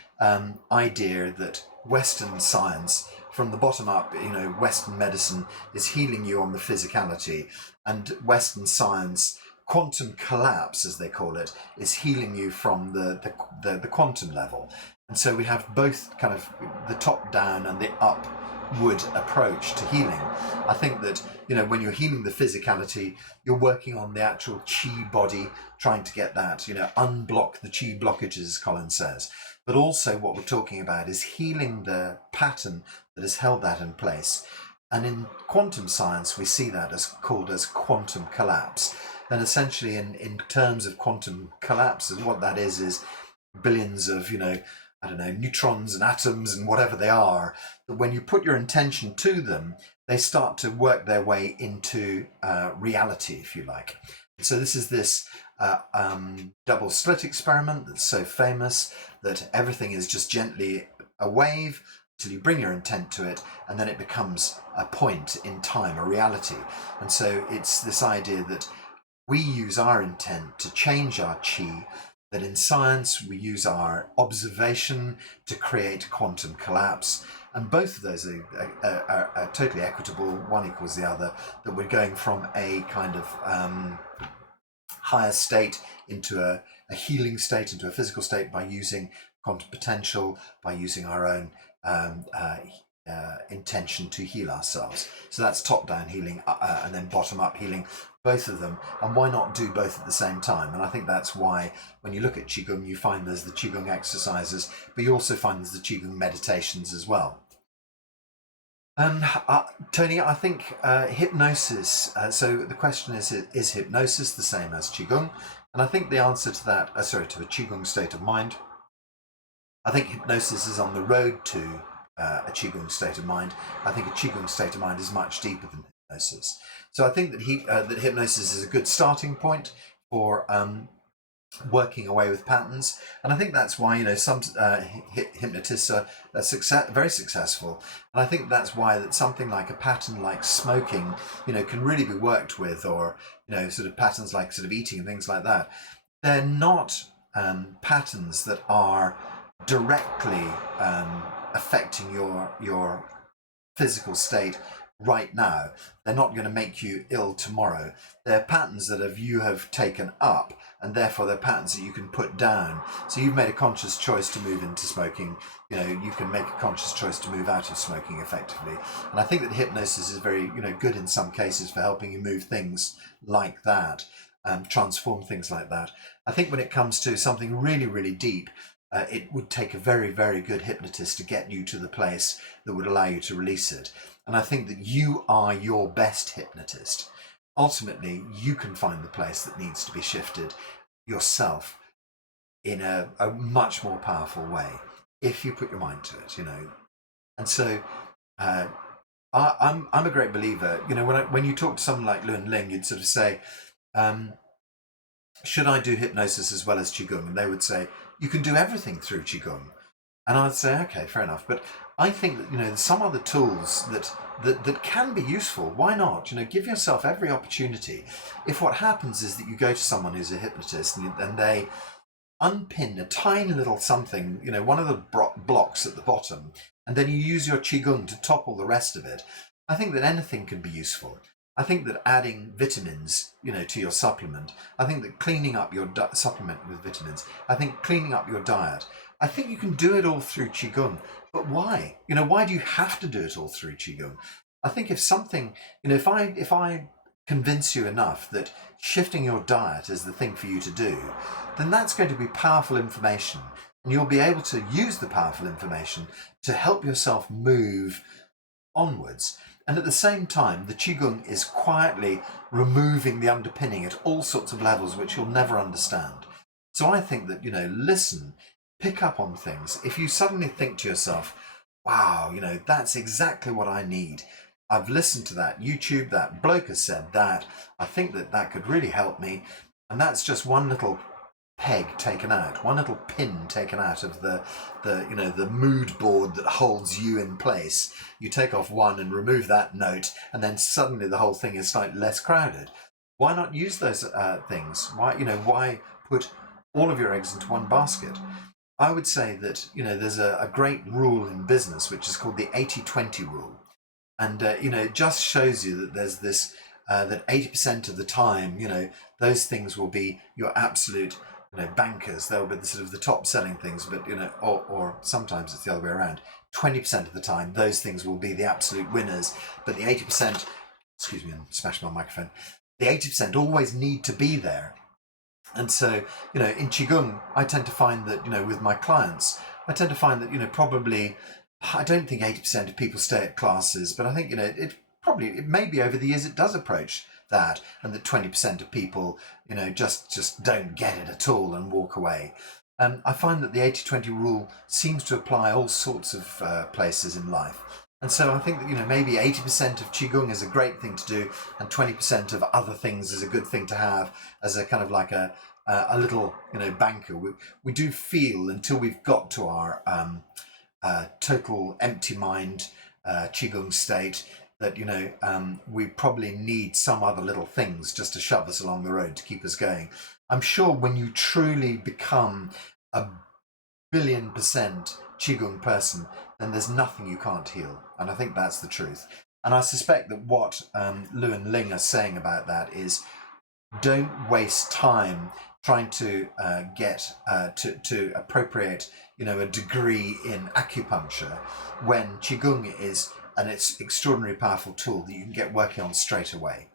idea that Western science, from the bottom up, Western medicine is healing you on the physicality, and Western science, quantum collapse, as they call it, is healing you from the quantum level. And so we have both kind of the top down and the upward approach to healing. I think that, when you're healing the physicality, you're working on the actual chi body, trying to get that, unblock the chi blockages, as Colin says. But also what we're talking about is healing the pattern that has held that in place. And in quantum science, we see that as called as quantum collapse. And essentially in terms of quantum collapse, what that is billions of, neutrons and atoms and whatever they are, that when you put your intention to them, they start to work their way into reality, if you like. So this is this double slit experiment that's so famous, that everything is just gently a wave till you bring your intent to it, and then it becomes a point in time, a reality. And so it's this idea that we use our intent to change our chi, that in science we use our observation to create quantum collapse. And both of those are totally equitable, one equals the other, that we're going from a kind of higher state into a healing state, into a physical state, by using quantum potential, by using our own intention to heal ourselves. So that's top-down healing and then bottom-up healing, both of them. And why not do both at the same time? And I think that's why when you look at Qigong, you find there's the Qigong exercises, but you also find there's the Qigong meditations as well. Tony, I think hypnosis, so the question is hypnosis the same as Qigong? And I think the answer to that, to a Qigong state of mind, I think hypnosis is on the road to a Qigong state of mind. I think a Qigong state of mind is much deeper than hypnosis. So I think that hypnosis is a good starting point for working away with patterns, and I think that's why some hypnotists are very successful, and I think that's why that something like a pattern like smoking can really be worked with, or sort of patterns like sort of eating and things like that. They're not patterns that are directly affecting your physical state right now. They're not going to make you ill tomorrow. They're patterns that you have taken up, and therefore they're patterns that you can put down. So you've made a conscious choice to move into smoking. You can make a conscious choice to move out of smoking effectively. And I think that hypnosis is very good in some cases for helping you move things like that, transform things like that. I think when it comes to something really, really deep, it would take a very, very good hypnotist to get you to the place that would allow you to release it. And I think that you are your best hypnotist. Ultimately, you can find the place that needs to be shifted yourself in a much more powerful way if you put your mind to it, And so I'm a great believer, when you talk to someone like Luan Ling, you'd sort of say, should I do hypnosis as well as Qigong? And they would say, you can do everything through Qigong. And I'd say, okay, fair enough. But I think that, there's some other tools that can be useful. Why not? Give yourself every opportunity. If what happens is that you go to someone who's a hypnotist and they unpin a tiny little something, one of the blocks at the bottom, and then you use your Qigong to topple the rest of it, I think that anything can be useful. I think that adding vitamins, to your supplement, I think that cleaning up your supplement with vitamins, I think cleaning up your diet, I think you can do it all through Qigong. But why? Why do you have to do it all through Qigong? I think if something, if I convince you enough that shifting your diet is the thing for you to do, then that's going to be powerful information. And you'll be able to use the powerful information to help yourself move onwards. And at the same time, the Qigong is quietly removing the underpinning at all sorts of levels which you'll never understand. So I think that, listen, pick up on things. If you suddenly think to yourself, wow, that's exactly what I need. I've listened to that YouTube, that bloke has said that, I think that that could really help me. And that's just one little peg taken out, one little pin taken out of the mood board that holds you in place. You take off one and remove that note, and then suddenly the whole thing is slightly less crowded. Why not use those things? Why put all of your eggs into one basket? I would say that there's a great rule in business which is called the 80-20 rule. And it just shows you that there's this that 80% of the time, those things will be your absolute, bankers. They'll be the sort of the top selling things, but or sometimes it's the other way around. 20% of the time, those things will be the absolute winners, but the 80%, excuse me, I'm smashing my microphone. The 80% always need to be there. And so, in Qigong, I tend to find that, with my clients, I tend to find that, probably, I don't think 80% of people stay at classes, but I think, it may be over the years it does approach that, and that 20% of people, just don't get it at all and walk away. I find that the 80-20 rule seems to apply all sorts of places in life. And so I think that, maybe 80% of Qigong is a great thing to do, and 20% of other things is a good thing to have as a kind of like a little, banker. We do feel, until we've got to our total empty mind Qigong state, that we probably need some other little things just to shove us along the road to keep us going. I'm sure when you truly become a 1,000,000,000% Qigong person, then there's nothing you can't heal, and I think that's the truth. And I suspect that what Lu and Ling are saying about that is, don't waste time trying to get to appropriate a degree in acupuncture, when Qigong is an extraordinarily powerful tool that you can get working on straight away.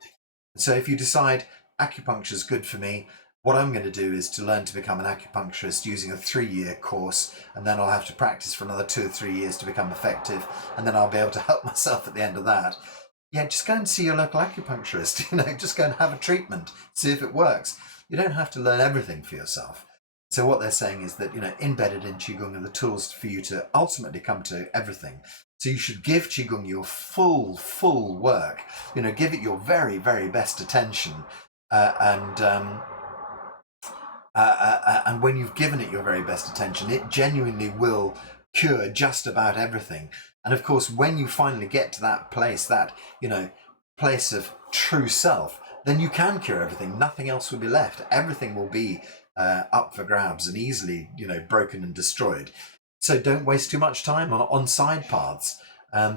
So if you decide acupuncture is good for me, what I'm going to do is to learn to become an acupuncturist using a 3-year course, and then I'll have to practice for another 2 or 3 years to become effective, and then I'll be able to help myself at the end of that. Yeah, just go and see your local acupuncturist, just go and have a treatment, see if it works. You don't have to learn everything for yourself. So what they're saying is that, embedded in Qigong are the tools for you to ultimately come to everything. So you should give Qigong your full work, give it your very, very best attention, and when you've given it your very best attention, it genuinely will cure just about everything. And of course, when you finally get to that place, place of true self, then you can cure everything. Nothing else will be left. Everything will be up for grabs and easily, broken and destroyed. So don't waste too much time on side paths.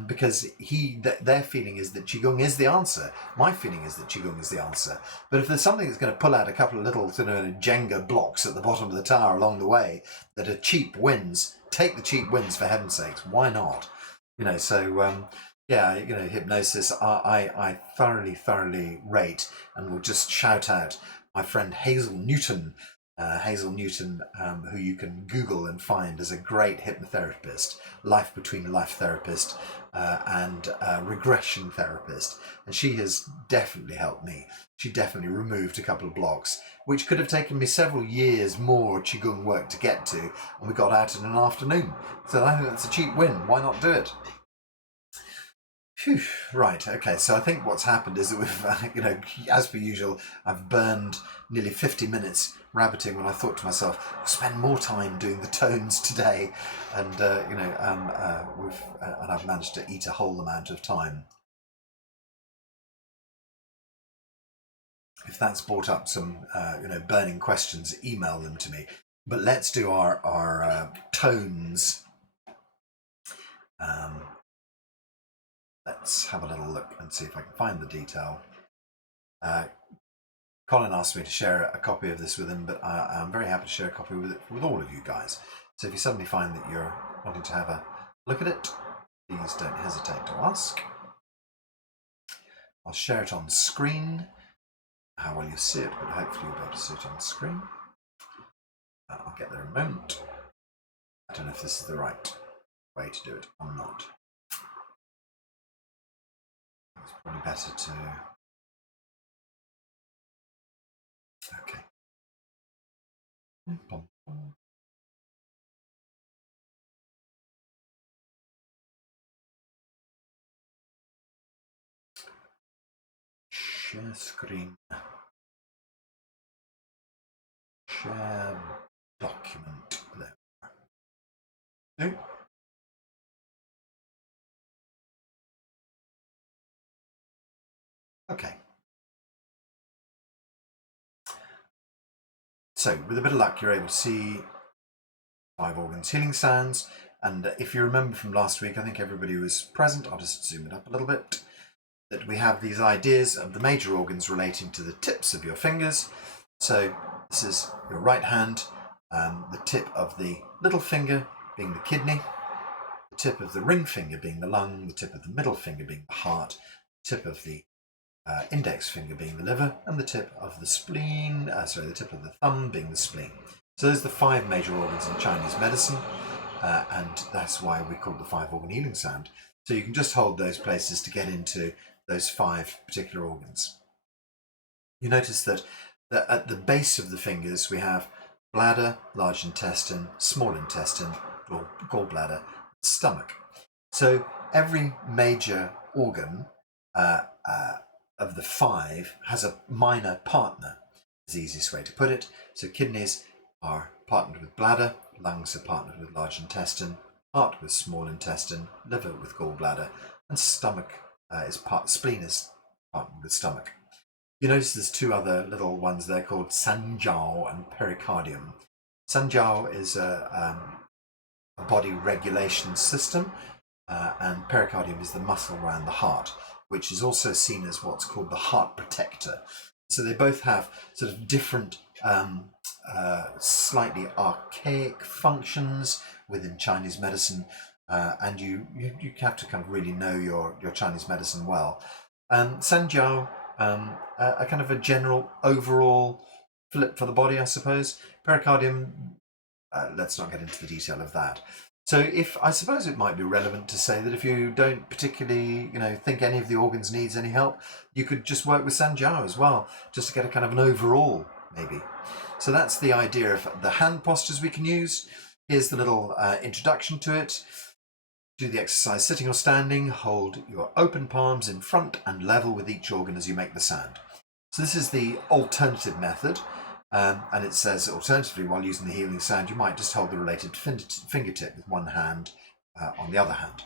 Because their feeling is that Qigong is the answer. My feeling is that Qigong is the answer. But if there's something that's going to pull out a couple of little Jenga blocks at the bottom of the tower along the way that are cheap wins, take the cheap wins, for heaven's sakes. Why not? Hypnosis, I thoroughly rate, and will just shout out my friend Hazel Newton, who you can Google and find as a great hypnotherapist, life between life therapist, and regression therapist. And she has definitely helped me. She definitely removed a couple of blocks, which could have taken me several years more Qigong work to get to, and we got out in an afternoon. So I think that's a cheap win. Why not do it? Phew, right, okay, so I think what's happened is that we've, as per usual, I've burned nearly 50 minutes rabbiting when I thought to myself, I'll spend more time doing the tones today, and, and I've managed to eat a whole amount of time. If that's brought up some, burning questions, email them to me. But let's do our tones. Let's have a little look and see if I can find the detail. Colin asked me to share a copy of this with him, but I'm very happy to share a copy with all of you guys. So if you suddenly find that you're wanting to have a look at it, please don't hesitate to ask. I'll share it on screen. How well you see it, but hopefully you'll be able to see it on screen. I'll get there in a moment. I don't know if this is the right way to do it or not. It's probably better to... Okay. Share screen. Share document. There. Okay. So with a bit of luck, you're able to see 5 organs healing sounds. And if you remember from last week, I think everybody was present. I'll just zoom it up a little bit. That we have these ideas of the major organs relating to the tips of your fingers. So this is your right hand, the tip of the little finger being the kidney, the tip of the ring finger being the lung, the tip of the middle finger being the heart, the tip of the index finger being the liver, and the tip of the spleen, the tip of the thumb being the spleen. So those are the 5 major organs in Chinese medicine, and that's why we call it the 5 organ healing sound. So you can just hold those places to get into those 5 particular organs. You notice that at the base of the fingers we have bladder, large intestine, small intestine, or gallbladder, stomach. So every major organ of the 5 has a minor partner, is the easiest way to put it. So kidneys are partnered with bladder, lungs are partnered with large intestine, heart with small intestine, liver with gallbladder, and stomach spleen is partnered with stomach. You notice there's 2 other little ones there called sanjiao and pericardium. Sanjiao is a body regulation system, and pericardium is the muscle around the heart, which is also seen as what's called the heart protector. So they both have sort of different, slightly archaic functions within Chinese medicine, and you have to kind of really know your Chinese medicine well. Sanjiao, a kind of a general overall flip for the body, I suppose. Pericardium, let's not get into the detail of that. So I suppose it might be relevant to say that if you don't particularly, think any of the organs needs any help, you could just work with Sanjiao as well, just to get a kind of an overall, maybe. So that's the idea of the hand postures we can use. Here's the little introduction to it. Do the exercise sitting or standing. Hold your open palms in front and level with each organ as you make the sound. So this is the alternative method. And it says, alternatively, while using the healing sound, you might just hold the related fingertip with one hand on the other hand.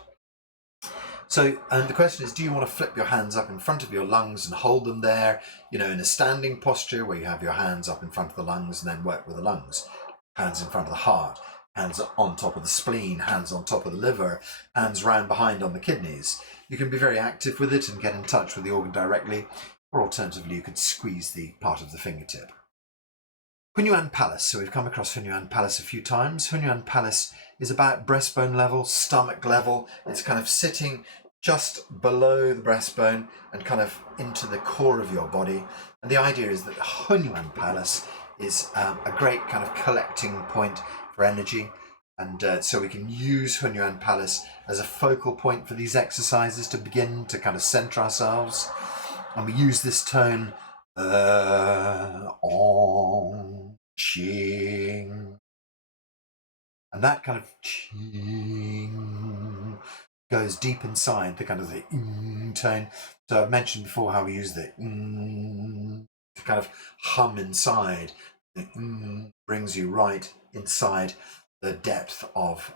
So, and the question is, do you want to flip your hands up in front of your lungs and hold them there, in a standing posture where you have your hands up in front of the lungs and then work with the lungs? Hands in front of the heart, hands on top of the spleen, hands on top of the liver, hands round behind on the kidneys. You can be very active with it and get in touch with the organ directly, or alternatively, you could squeeze the part of the fingertip. Hunyuan Palace. So we've come across Hunyuan Palace a few times. Hunyuan Palace is about breastbone level, stomach level. It's kind of sitting just below the breastbone and kind of into the core of your body. And the idea is that the Hunyuan Palace is a great kind of collecting point for energy. And so we can use Hunyuan Palace as a focal point for these exercises to begin to kind of center ourselves. And we use this tone Ong, Ching. And that kind of Ching goes deep inside the kind of the tone. So I've mentioned before how we use the to kind of hum inside. The brings you right inside the depth of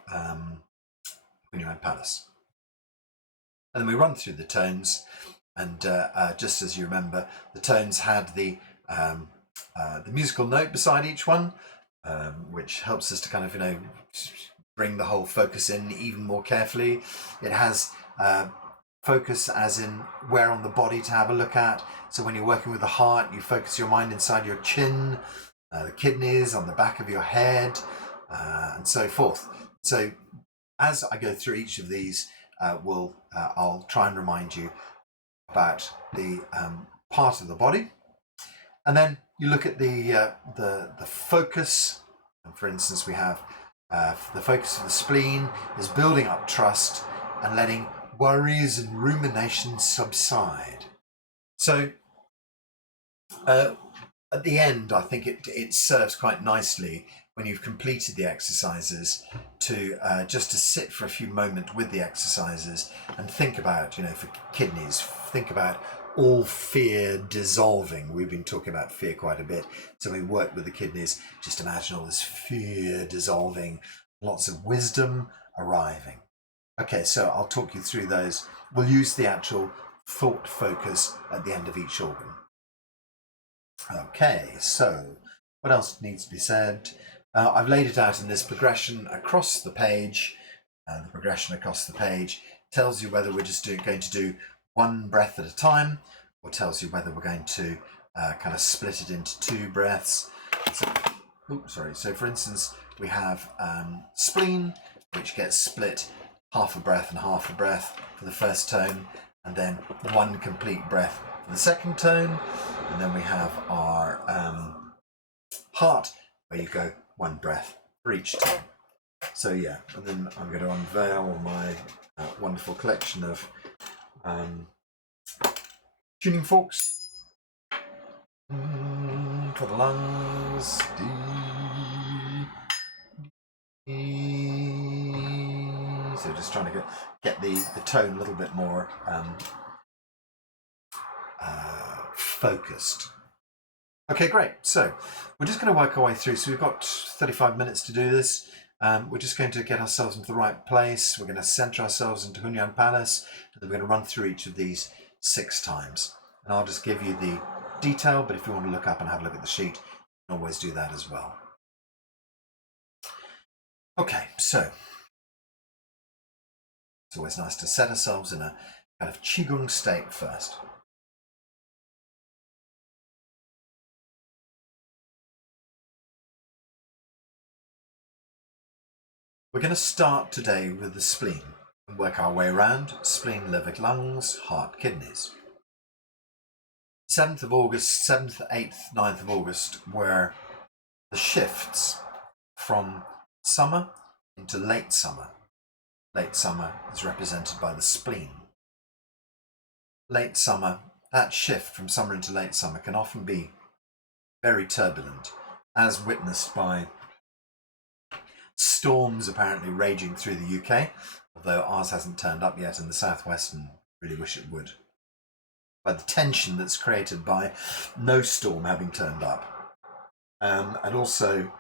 Hunyuan Palace. And then we run through the tones. And just as you remember, the tones had the musical note beside each one, which helps us to kind of, bring the whole focus in even more carefully. It has focus as in where on the body to have a look at. So when you're working with the heart, you focus your mind inside your chin, the kidneys, on the back of your head, and so forth. So as I go through each of these, I'll try and remind you about the part of the body, and then you look at the focus. And for instance, we have the focus of the spleen is building up trust and letting worries and ruminations subside. So at the end, I think it serves quite nicely when you've completed the exercises to just to sit for a few moments with the exercises and think about, for kidneys, think about all fear dissolving. We've been talking about fear quite a bit. So we work with the kidneys. Just imagine all this fear dissolving, lots of wisdom arriving. Okay, so I'll talk you through those. We'll use the actual thought focus at the end of each organ. Okay, so what else needs to be said? I've laid it out in this progression across the page. The progression across the page tells you whether we're just going to do one breath at a time, or tells you whether we're going to kind of split it into two breaths. So for instance, we have spleen, which gets split half a breath and half a breath for the first tone, and then one complete breath for the second tone. And then we have our heart, where you go one breath for each tone. So yeah, and then I'm going to unveil my wonderful collection of tuning forks for the lungs. So just trying to get the tone a little bit more focused. Okay, great. So we're just going to work our way through. So we've got 35 minutes to do this. We're just going to get ourselves into the right place. We're going to center ourselves into Hunyuan Palace, and then we're going to run through each of these 6 times. And I'll just give you the detail, but if you want to look up and have a look at the sheet, you can always do that as well. Okay, so it's always nice to set ourselves in a kind of Qigong state first. We're going to start today with the spleen and work our way around: spleen, liver, lungs, heart, kidneys. 7th of August, 7th, 8th, 9th of August were the shifts from summer into late summer. Late summer is represented by the spleen. Late summer, that shift from summer into late summer can often be very turbulent, as witnessed by storms apparently raging through the UK, although ours hasn't turned up yet in the southwest, and really wish it would. By the tension that's created by no storm having turned up. And also,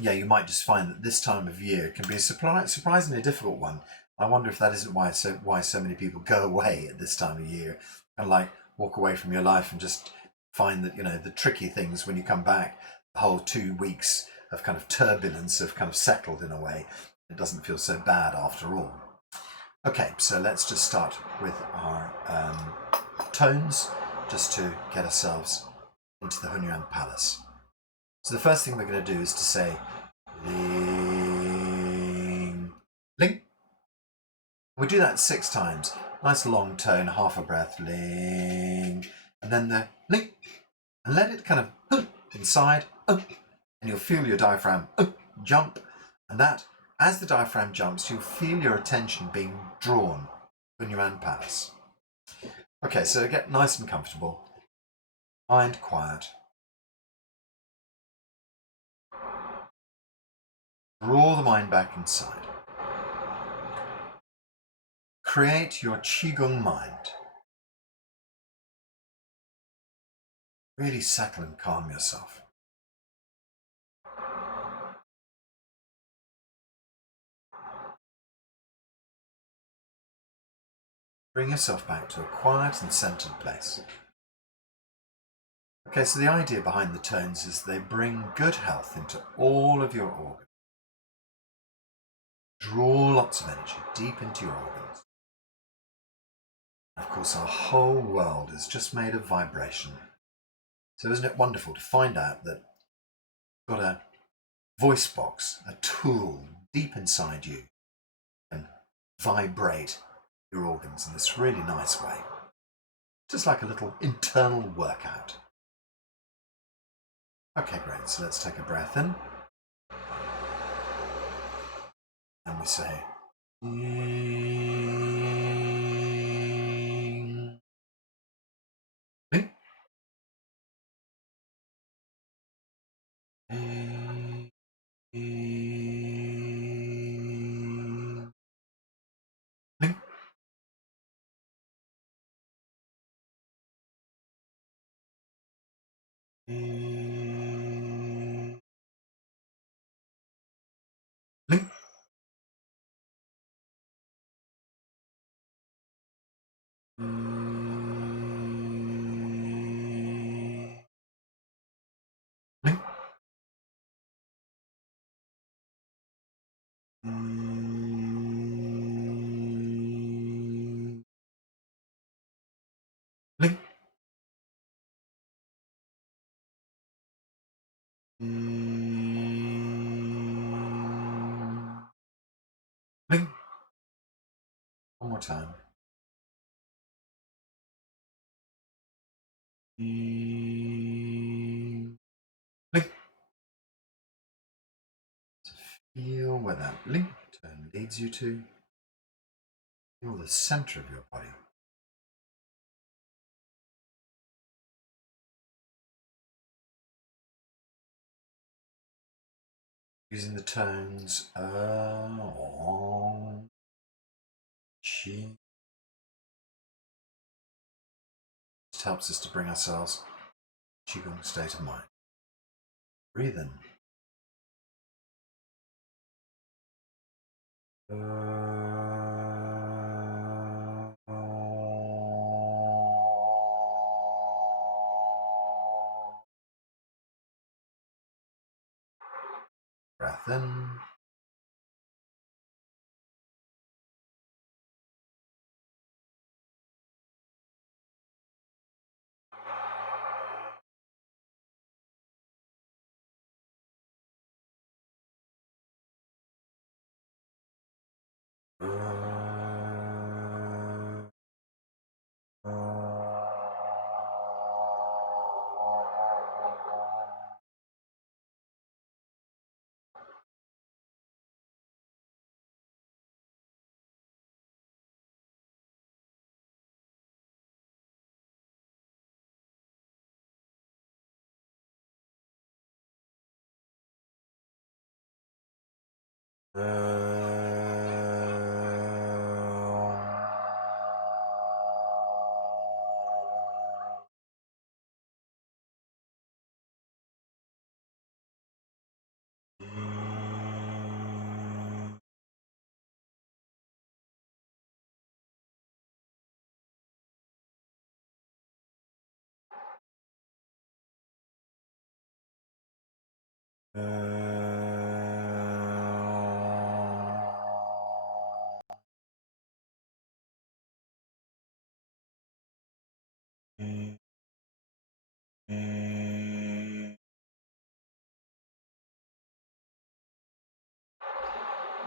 you might just find that this time of year can be a surprisingly difficult one. I wonder if that isn't why so many people go away at this time of year, and like walk away from your life and just find that, you know, the tricky things when you come back, the whole 2 weeks of kind of turbulence have kind of settled in a way. It doesn't feel so bad after all. Okay, so let's just start with our tones, just to get ourselves into the Hunyuan Palace. So the first thing we're going to do is to say ling, ling. We do that 6 times. Nice long tone, half a breath, ling, and then the ling, and let it kind of inside, and you'll feel your diaphragm jump, and that, as the diaphragm jumps, you'll feel your attention being drawn to Hunyuan Palace. Okay, so get nice and comfortable, mind quiet. Draw the mind back inside. Create your Qigong mind. Really settle and calm yourself. Bring yourself back to a quiet and centered place. Okay, so the idea behind the tones is they bring good health into all of your organs. Draw lots of energy deep into your organs. Of course, our whole world is just made of vibration. So isn't it wonderful to find out that you've got a voice box, a tool deep inside you, and vibrate your organs in this really nice way. Just like a little internal workout. Okay, great. So let's take a breath in. And we say, ling, ling, ling, ling, Link. Link. Link. Link. One more time. Link. Feel where that link turn leads you to. Feel the center of your body. Using the tones Om, Chi. It helps us to bring ourselves to Qigong state of mind. Breathe in. Breath in. A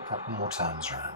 couple more times round.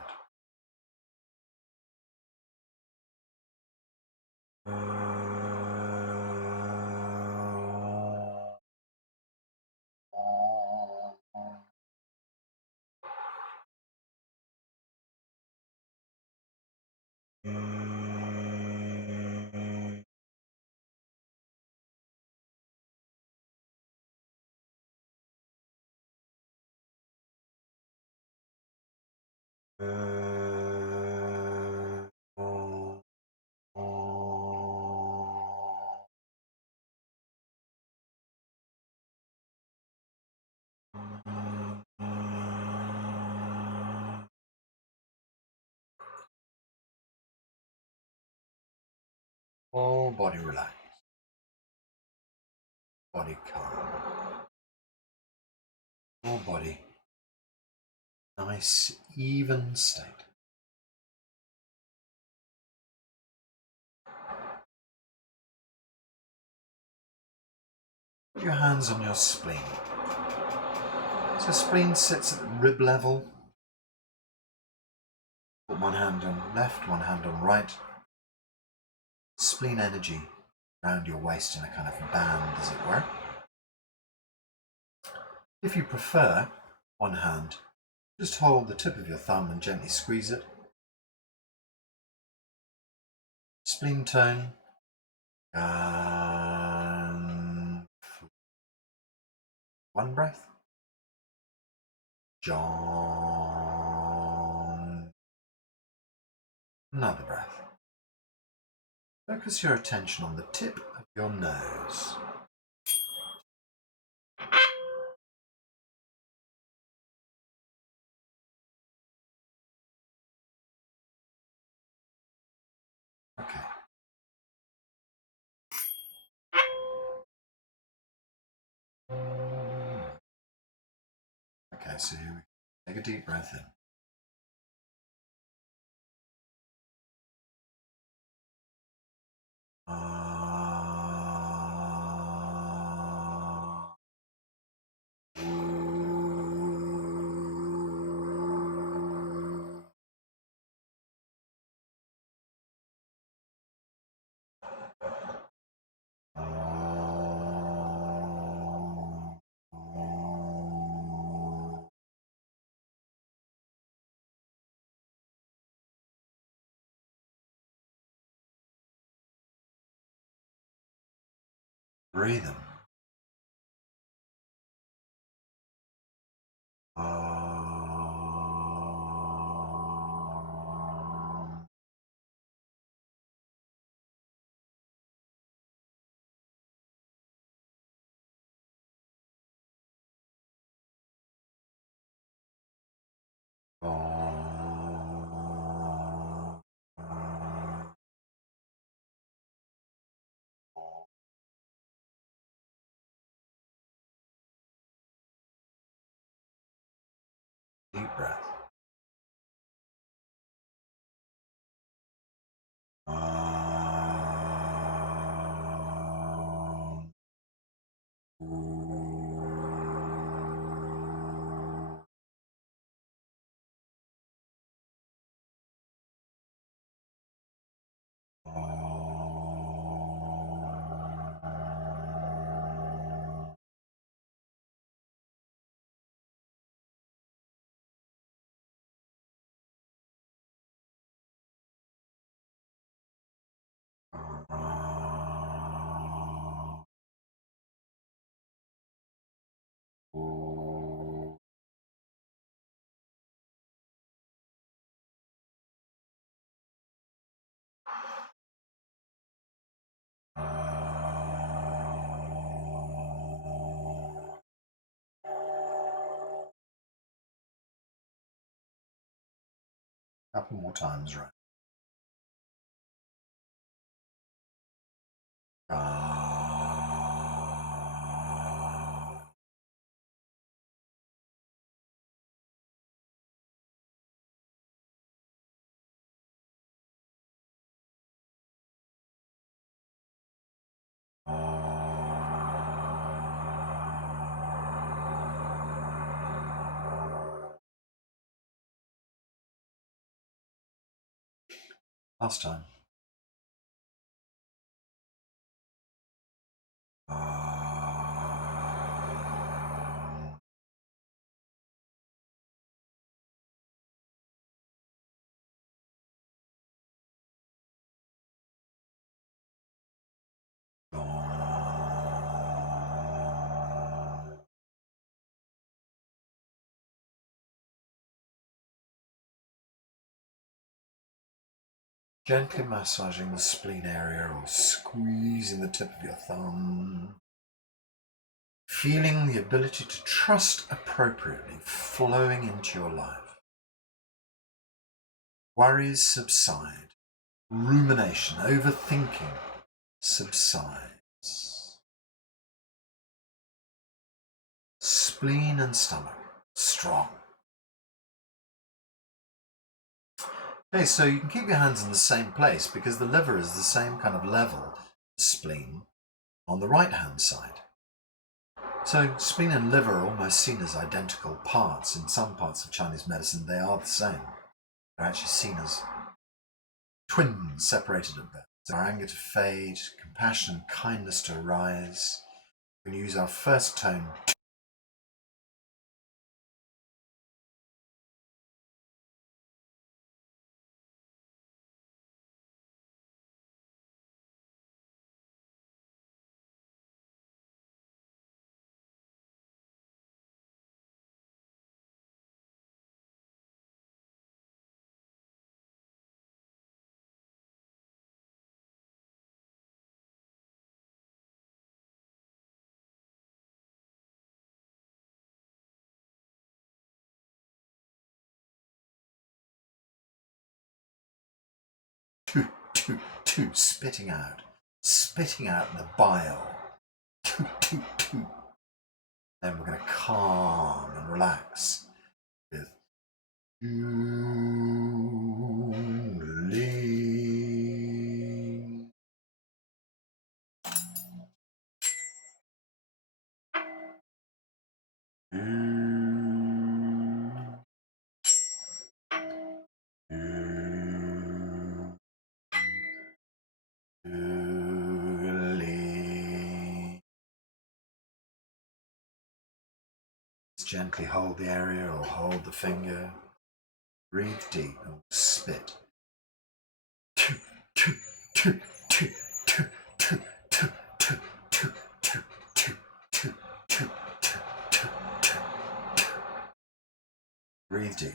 Whole body relaxed. Body calm. Whole body nice, even state. Put your hands on your spleen. So spleen sits at the rib level. Put one hand on left, one hand on right. Spleen energy around your waist in a kind of band, as it were. If you prefer, one hand, just hold the tip of your thumb and gently squeeze it. Spleen tone. And one breath. John. Another breath. Focus your attention on the tip of your nose. Okay, so here we take a deep breath in. Breathe in. Deep breath. Couple more times, right? Last time. Gently massaging the spleen area or squeezing the tip of your thumb. Feeling the ability to trust appropriately flowing into your life. Worries subside. Rumination, overthinking subsides. Spleen and stomach strong. Okay, so you can keep your hands in the same place because the liver is the same kind of level as spleen on the right hand side. So spleen and liver are almost seen as identical parts. In some parts of Chinese medicine they are the same. They're actually seen as twins separated at birth. So our anger to fade, compassion and kindness to arise. We can use our first tone. Spitting out the bile. Then we're going to calm and relax Just gently hold the area or hold the finger. Breathe deep and spit. Breathe deep.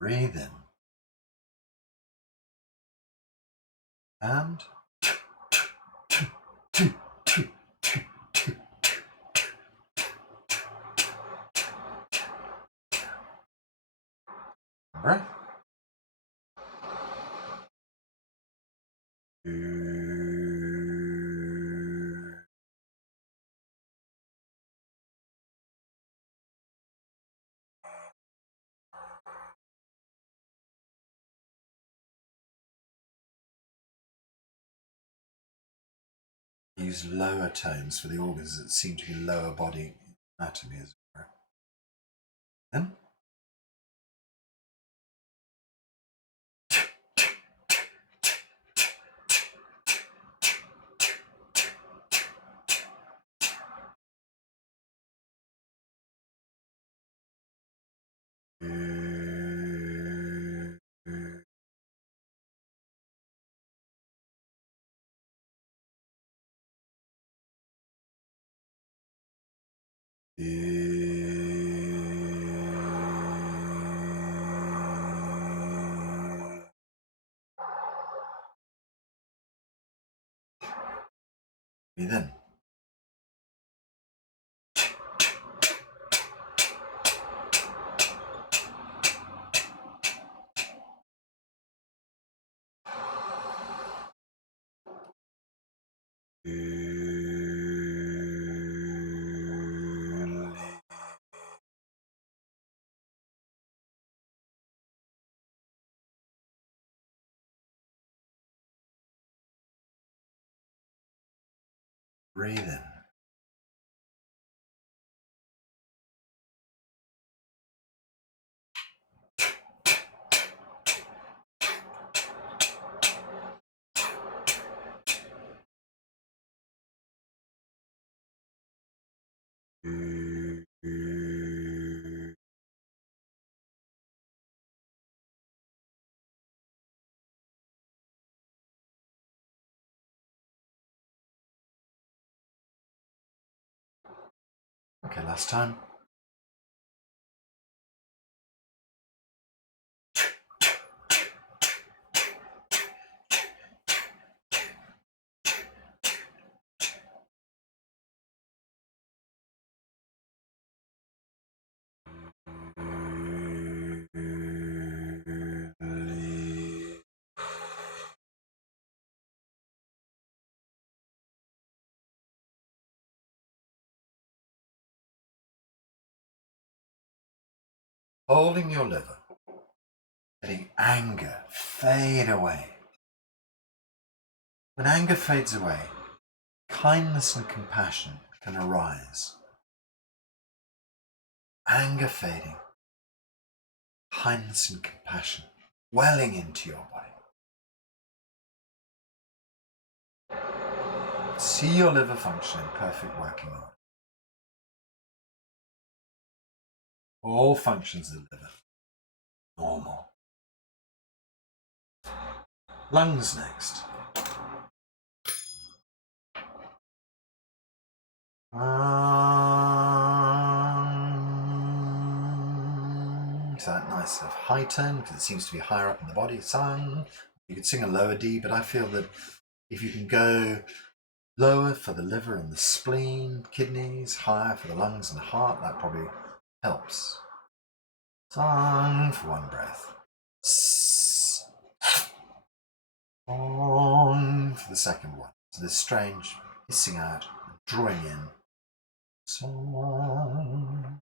Breathe in. And breath. Use lower tones for the organs that seem to be lower body anatomy as well. Then breathe in. Breathe in. Okay, last time. Holding your liver, letting anger fade away. When anger fades away, kindness and compassion can arise. Anger fading, kindness and compassion welling into your body. See your liver function in perfect working order. All functions of the liver normal. Lungs next. So that nice sort of high tone because it seems to be higher up in the body. Sang. You could sing a lower D, but I feel that if you can go lower for the liver and the spleen, kidneys, higher for the lungs and the heart, that probably helps. Sang for one breath. Song for the second one. So this strange hissing out, drawing in. Song.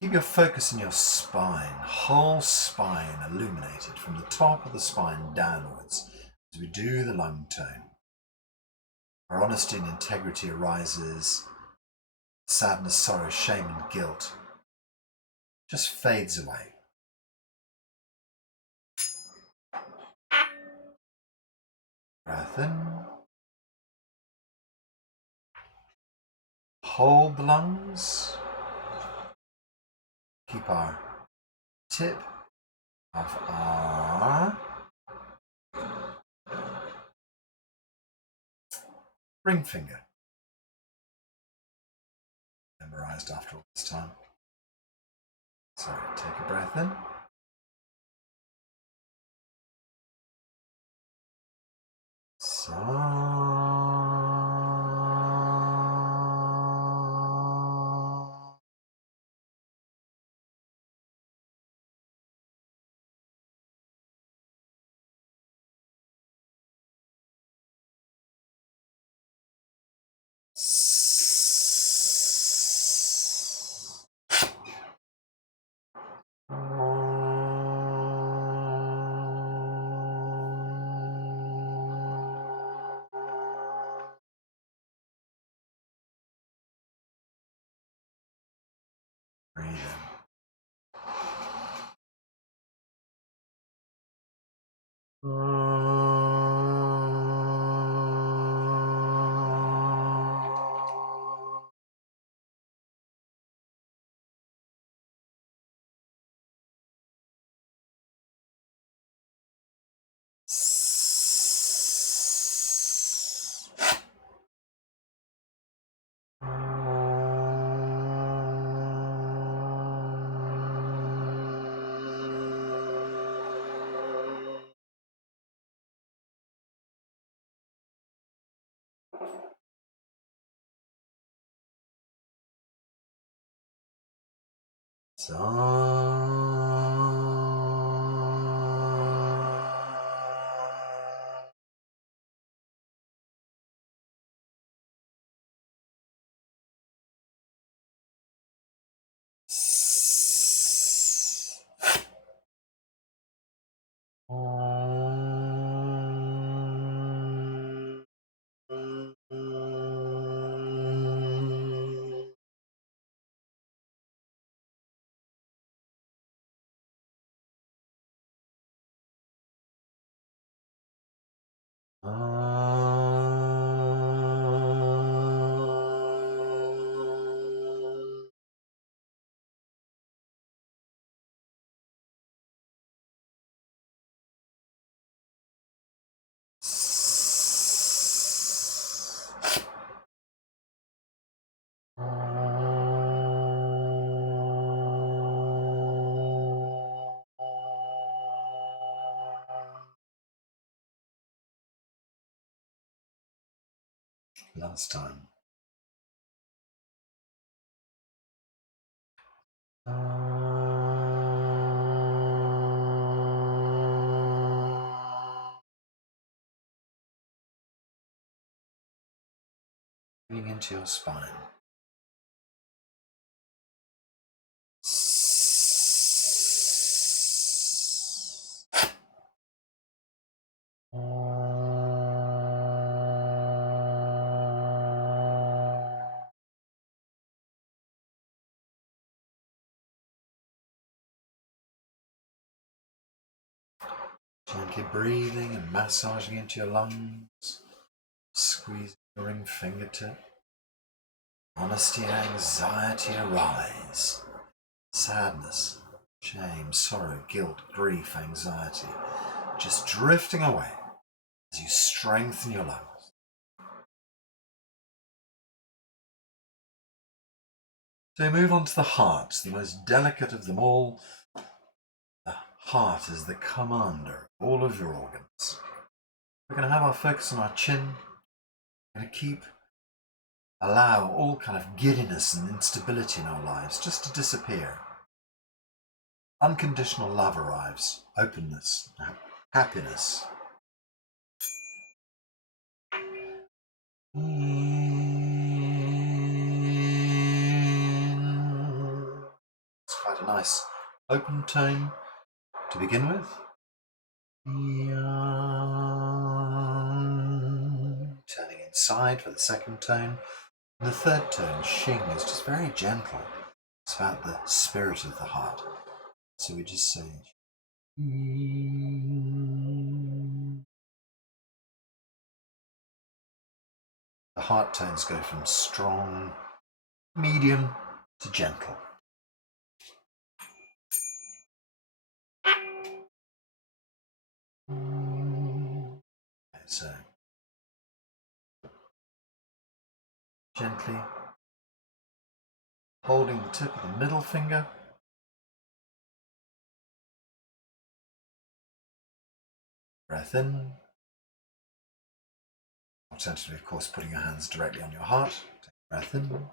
Keep your focus in your spine, whole spine illuminated from the top of the spine downwards as we do the lung tone. where honesty and integrity arises, sadness, sorrow, shame, and guilt just fades away. Breath in. Hold the lungs. Keep our tip of our ring finger memorized after all this time. So take a breath in. Breathe in. Last time. Breathing into your spine. Gently breathing and massaging into your lungs, squeezing your ring fingertip. Honesty and anxiety arise. Sadness, shame, sorrow, guilt, grief, anxiety, just drifting away as you strengthen your lungs. So move on to the heart, the most delicate of them all. The heart is the commander of all of your organs. We're going to have our focus on our chin. We're going to allow all kind of giddiness and instability in our lives just to disappear. Unconditional love arrives, openness, happiness. It's quite a nice open tone to begin with. Turning inside for the second tone. And the third tone, Xing, is just very gentle. It's about the spirit of the heart. So we just say the heart tones go from strong, medium to gentle. So gently holding the tip of the middle finger. Breath in. Alternatively, of course, putting your hands directly on your heart. Take a breath in.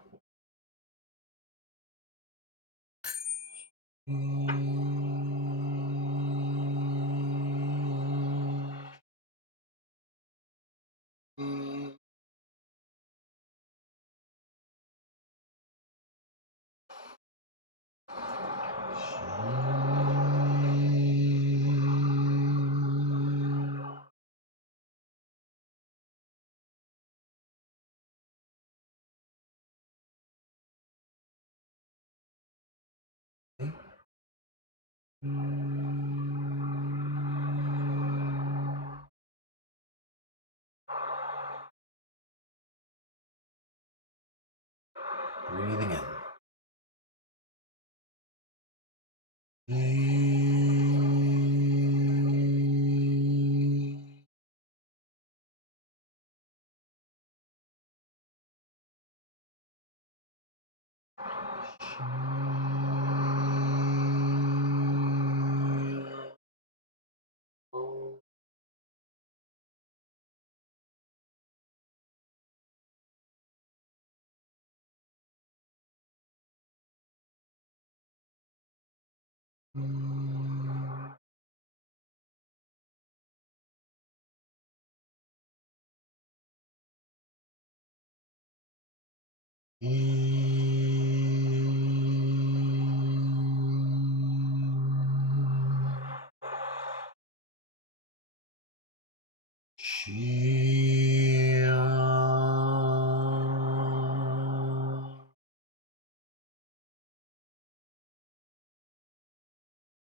Breathing in.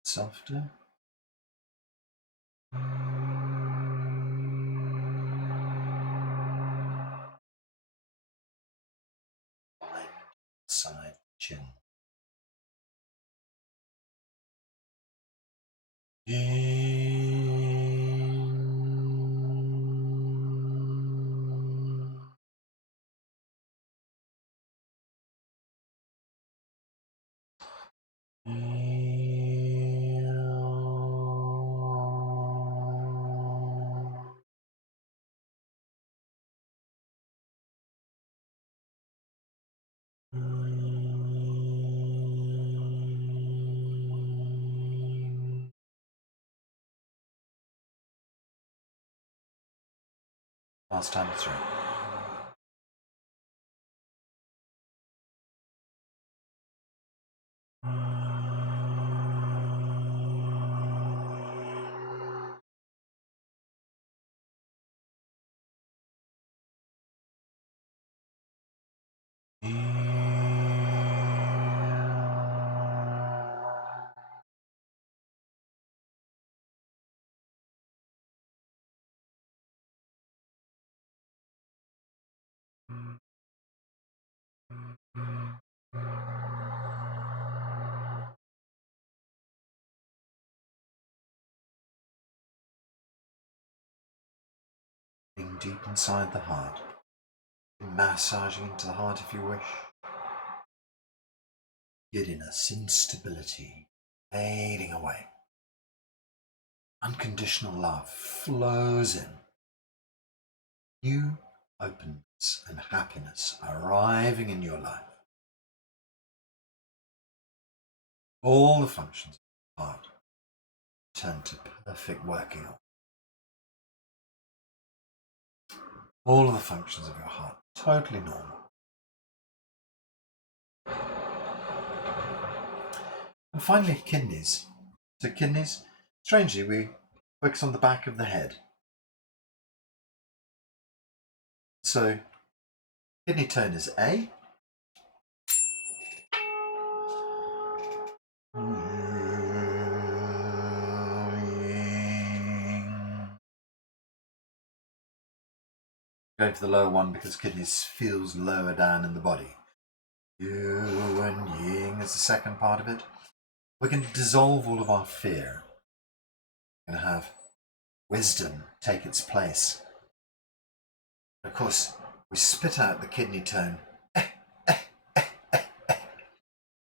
Softer. Side chin. Last time through. Being deep inside the heart. Massaging into the heart if you wish. Giddiness, instability, fading away. Unconditional love flows in. New openness and happiness arriving in your life. All the functions of the heart turn to perfect working. All of the functions of your heart totally normal. And finally, kidneys. So kidneys, strangely, we focus on the back of the head. So kidney tone is A. Going for the lower one because kidneys feels lower down in the body. Yu and Ying is the second part of it. We're going to dissolve all of our fear. We're going to have wisdom take its place. Of course, we spit out the kidney tone.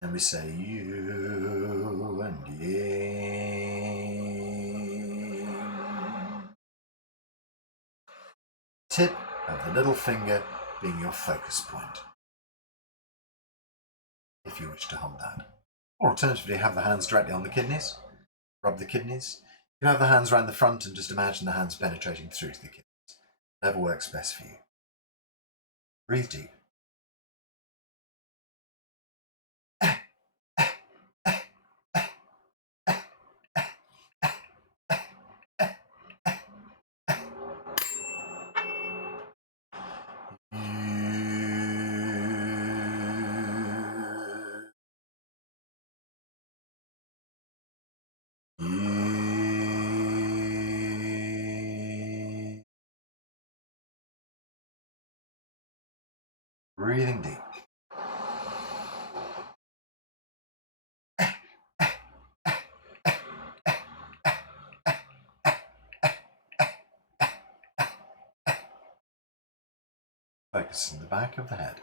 And we say Yu and Ying. Tip of the little finger being your focus point, if you wish to hold that. Or alternatively, have the hands directly on the kidneys. Rub the kidneys. You can have the hands around the front and just imagine the hands penetrating through to the kidneys. Whatever works best for you. Breathe deep. Breathing deep. Focus in the back of the head.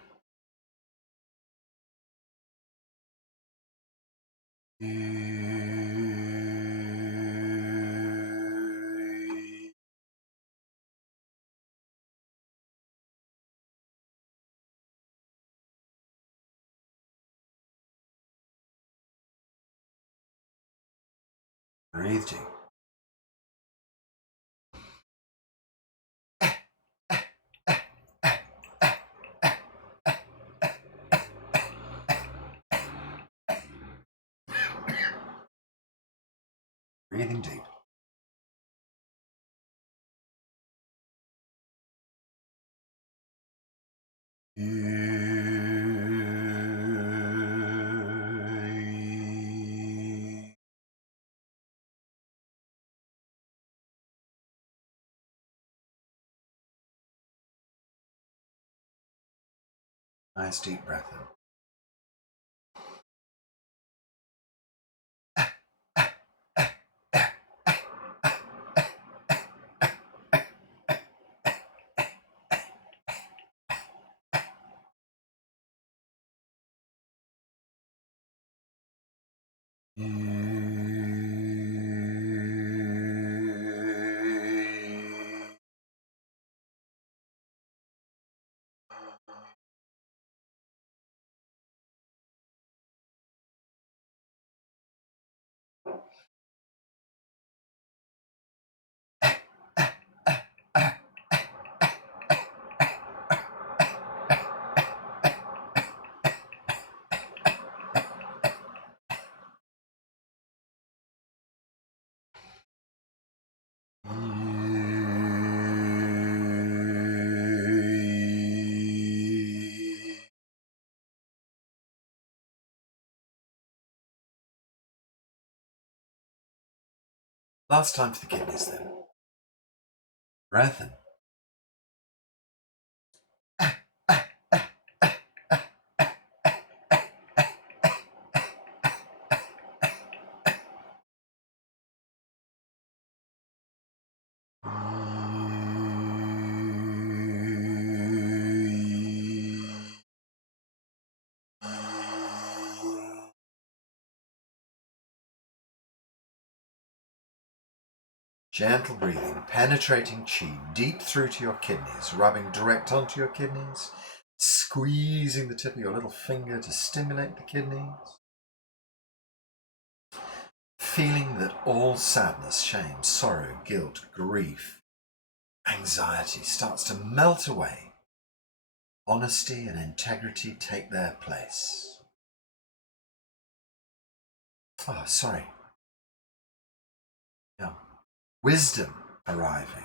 Breathe deep. Breathing deep. Nice deep breath in. Last time for the kidneys then. Breath in. Gentle breathing, penetrating chi deep through to your kidneys, rubbing direct onto your kidneys, squeezing the tip of your little finger to stimulate the kidneys. Feeling that all sadness, shame, sorrow, guilt, grief, anxiety starts to melt away. Honesty and integrity take their place. Oh, sorry. Yeah. Wisdom arriving.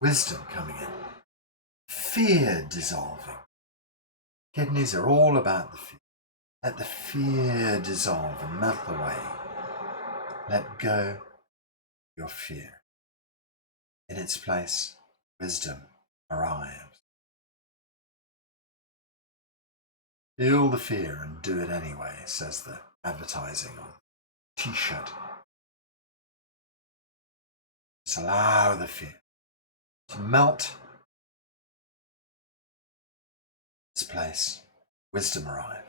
Wisdom coming in. fear dissolving. Kidneys are all about the fear. Let the fear dissolve and melt away. Let go of your fear. In its place, wisdom arrives. Feel the fear and do it anyway, says the advertising on the t-shirt. Just allow the fear to melt. This place, wisdom arrive.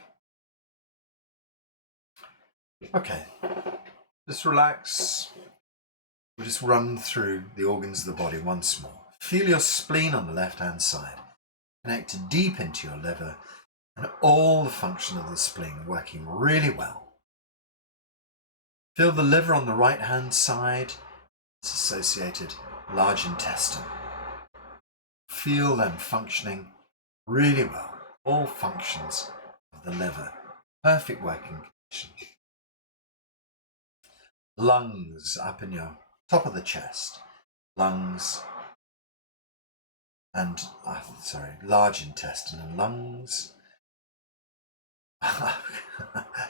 Okay, just relax. We'll just run through the organs of the body once more. Feel your spleen on the left-hand side, connected deep into your liver, and all the function of the spleen working really well. Feel the liver on the right-hand side, its associated large intestine. Feel them functioning really well. All functions of the liver, perfect working condition. Lungs up in your top of the chest. Lungs and, large intestine and lungs.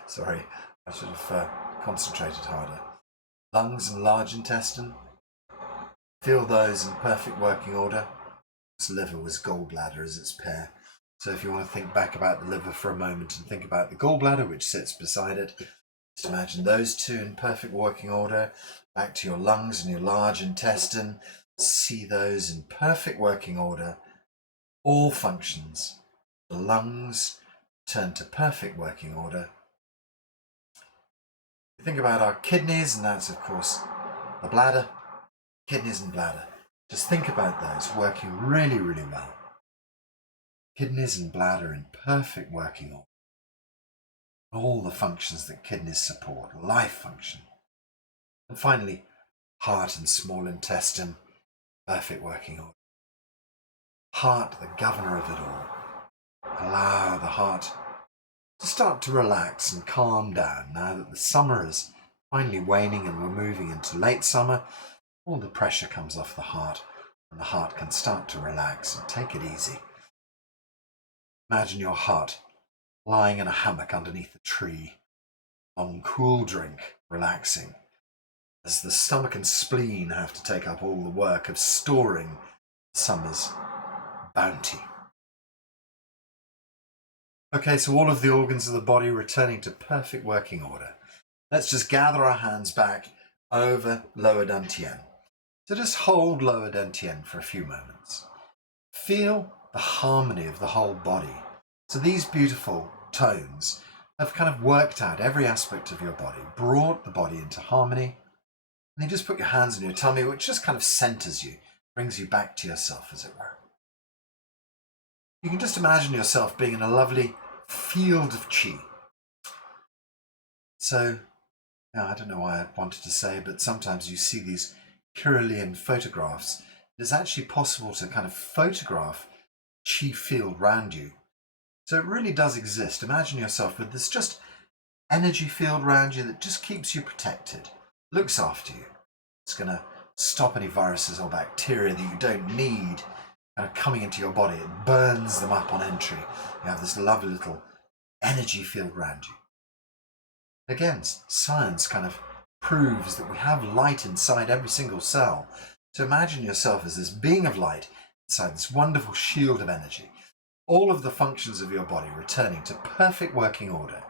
Sorry, I should have concentrated harder. Lungs and large intestine. Feel those in perfect working order. This liver was gallbladder as its pair. So if you want to think back about the liver for a moment and think about the gallbladder which sits beside it, just imagine those two in perfect working order. Back to your lungs and your large intestine. See those in perfect working order. All functions. The lungs turn to perfect working order. Think about our kidneys, and that's of course the bladder, kidneys and bladder. Just think about those working really, really well. Kidneys and bladder in perfect working order. All the functions that kidneys support, life function. And finally, heart and small intestine, perfect working order. Heart, the governor of it all. Allow the heart to start to relax and calm down now that the summer is finally waning and we're moving into late summer. All the pressure comes off the heart and the heart can start to relax and take it easy. Imagine your heart lying in a hammock underneath a tree, on cool drink, relaxing, as the stomach and spleen have to take up all the work of storing summer's bounty. Okay, so all of the organs of the body returning to perfect working order. Let's just gather our hands back over lower dantian. So just hold lower dantian for a few moments. Feel the harmony of the whole body. So these beautiful tones have kind of worked out every aspect of your body, brought the body into harmony. And then just put your hands on your tummy, which just kind of centers you, brings you back to yourself, as it were. You can just imagine yourself being in a lovely field of chi. So, I don't know why I wanted to say, but sometimes you see these Kirlian photographs. It's actually possible to kind of photograph chi field around you. So it really does exist. Imagine yourself with this just energy field around you that just keeps you protected, looks after you. It's going to stop any viruses or bacteria that you don't need kind of coming into your body. It burns them up on entry. You have this lovely little energy field around you. Again, science kind of proves that we have light inside every single cell. So imagine yourself as this being of light inside this wonderful shield of energy. All of the functions of your body returning to perfect working order.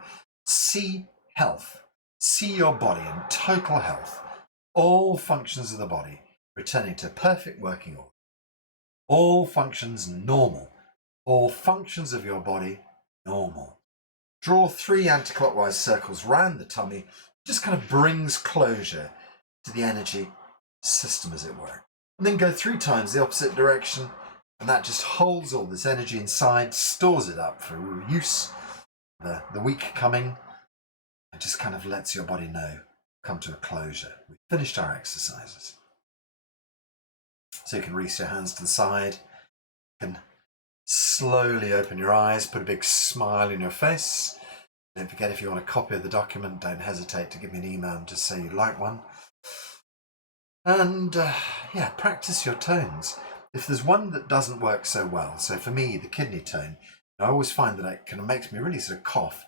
See health. See your body in total health. All functions of the body returning to perfect working order. All functions normal. All functions of your body normal. Draw 3 anti-clockwise circles round the tummy. Just kind of brings closure to the energy system, as it were. And then go 3 times the opposite direction. And that just holds all this energy inside, stores it up for use, the week coming, and just kind of lets your body know, come to a closure. We've finished our exercises. So you can release your hands to the side, you can slowly open your eyes, put a big smile in your face. Don't forget, if you want a copy of the document, don't hesitate to give me an email and just say you'd like one. And practice your tones. if there's one that doesn't work so well, so for me, the kidney tone, I always find that it kind of makes me really sort of cough.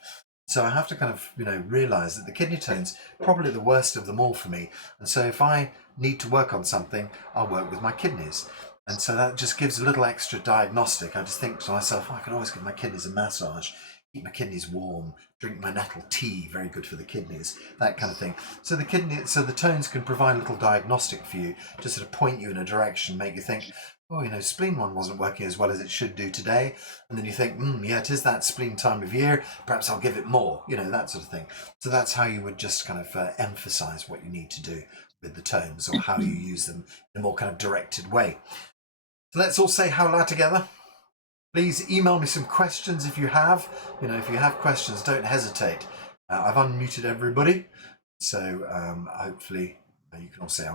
So I have to kind of, realize that the kidney tone's probably the worst of them all for me. And so if I need to work on something, I'll work with my kidneys. And so that just gives a little extra diagnostic. I just think to myself, I can always give my kidneys a massage, keep my kidneys warm, drink my nettle tea, very good for the kidneys, that kind of thing. So the tones can provide a little diagnostic for you, to sort of point you in a direction, make you think, oh, spleen one wasn't working as well as it should do today. And then you think, yeah, it is that spleen time of year. Perhaps I'll give it more, that sort of thing. So that's how you would just kind of emphasize what you need to do with the tones, or how you use them in a more kind of directed way. So let's all say how loud together. Please email me some questions if you have. If you have questions, don't hesitate. I've unmuted everybody. So hopefully you can all say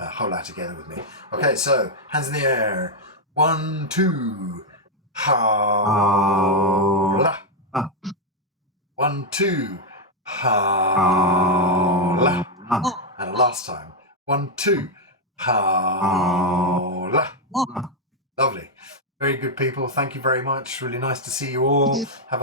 hola together with me. Okay, so hands in the air. 1, 2. Hola. 1, 2. Hola. And last time. 1, 2. Hola. Lovely. Very good, people. Thank you very much. Really nice to see you all. Have a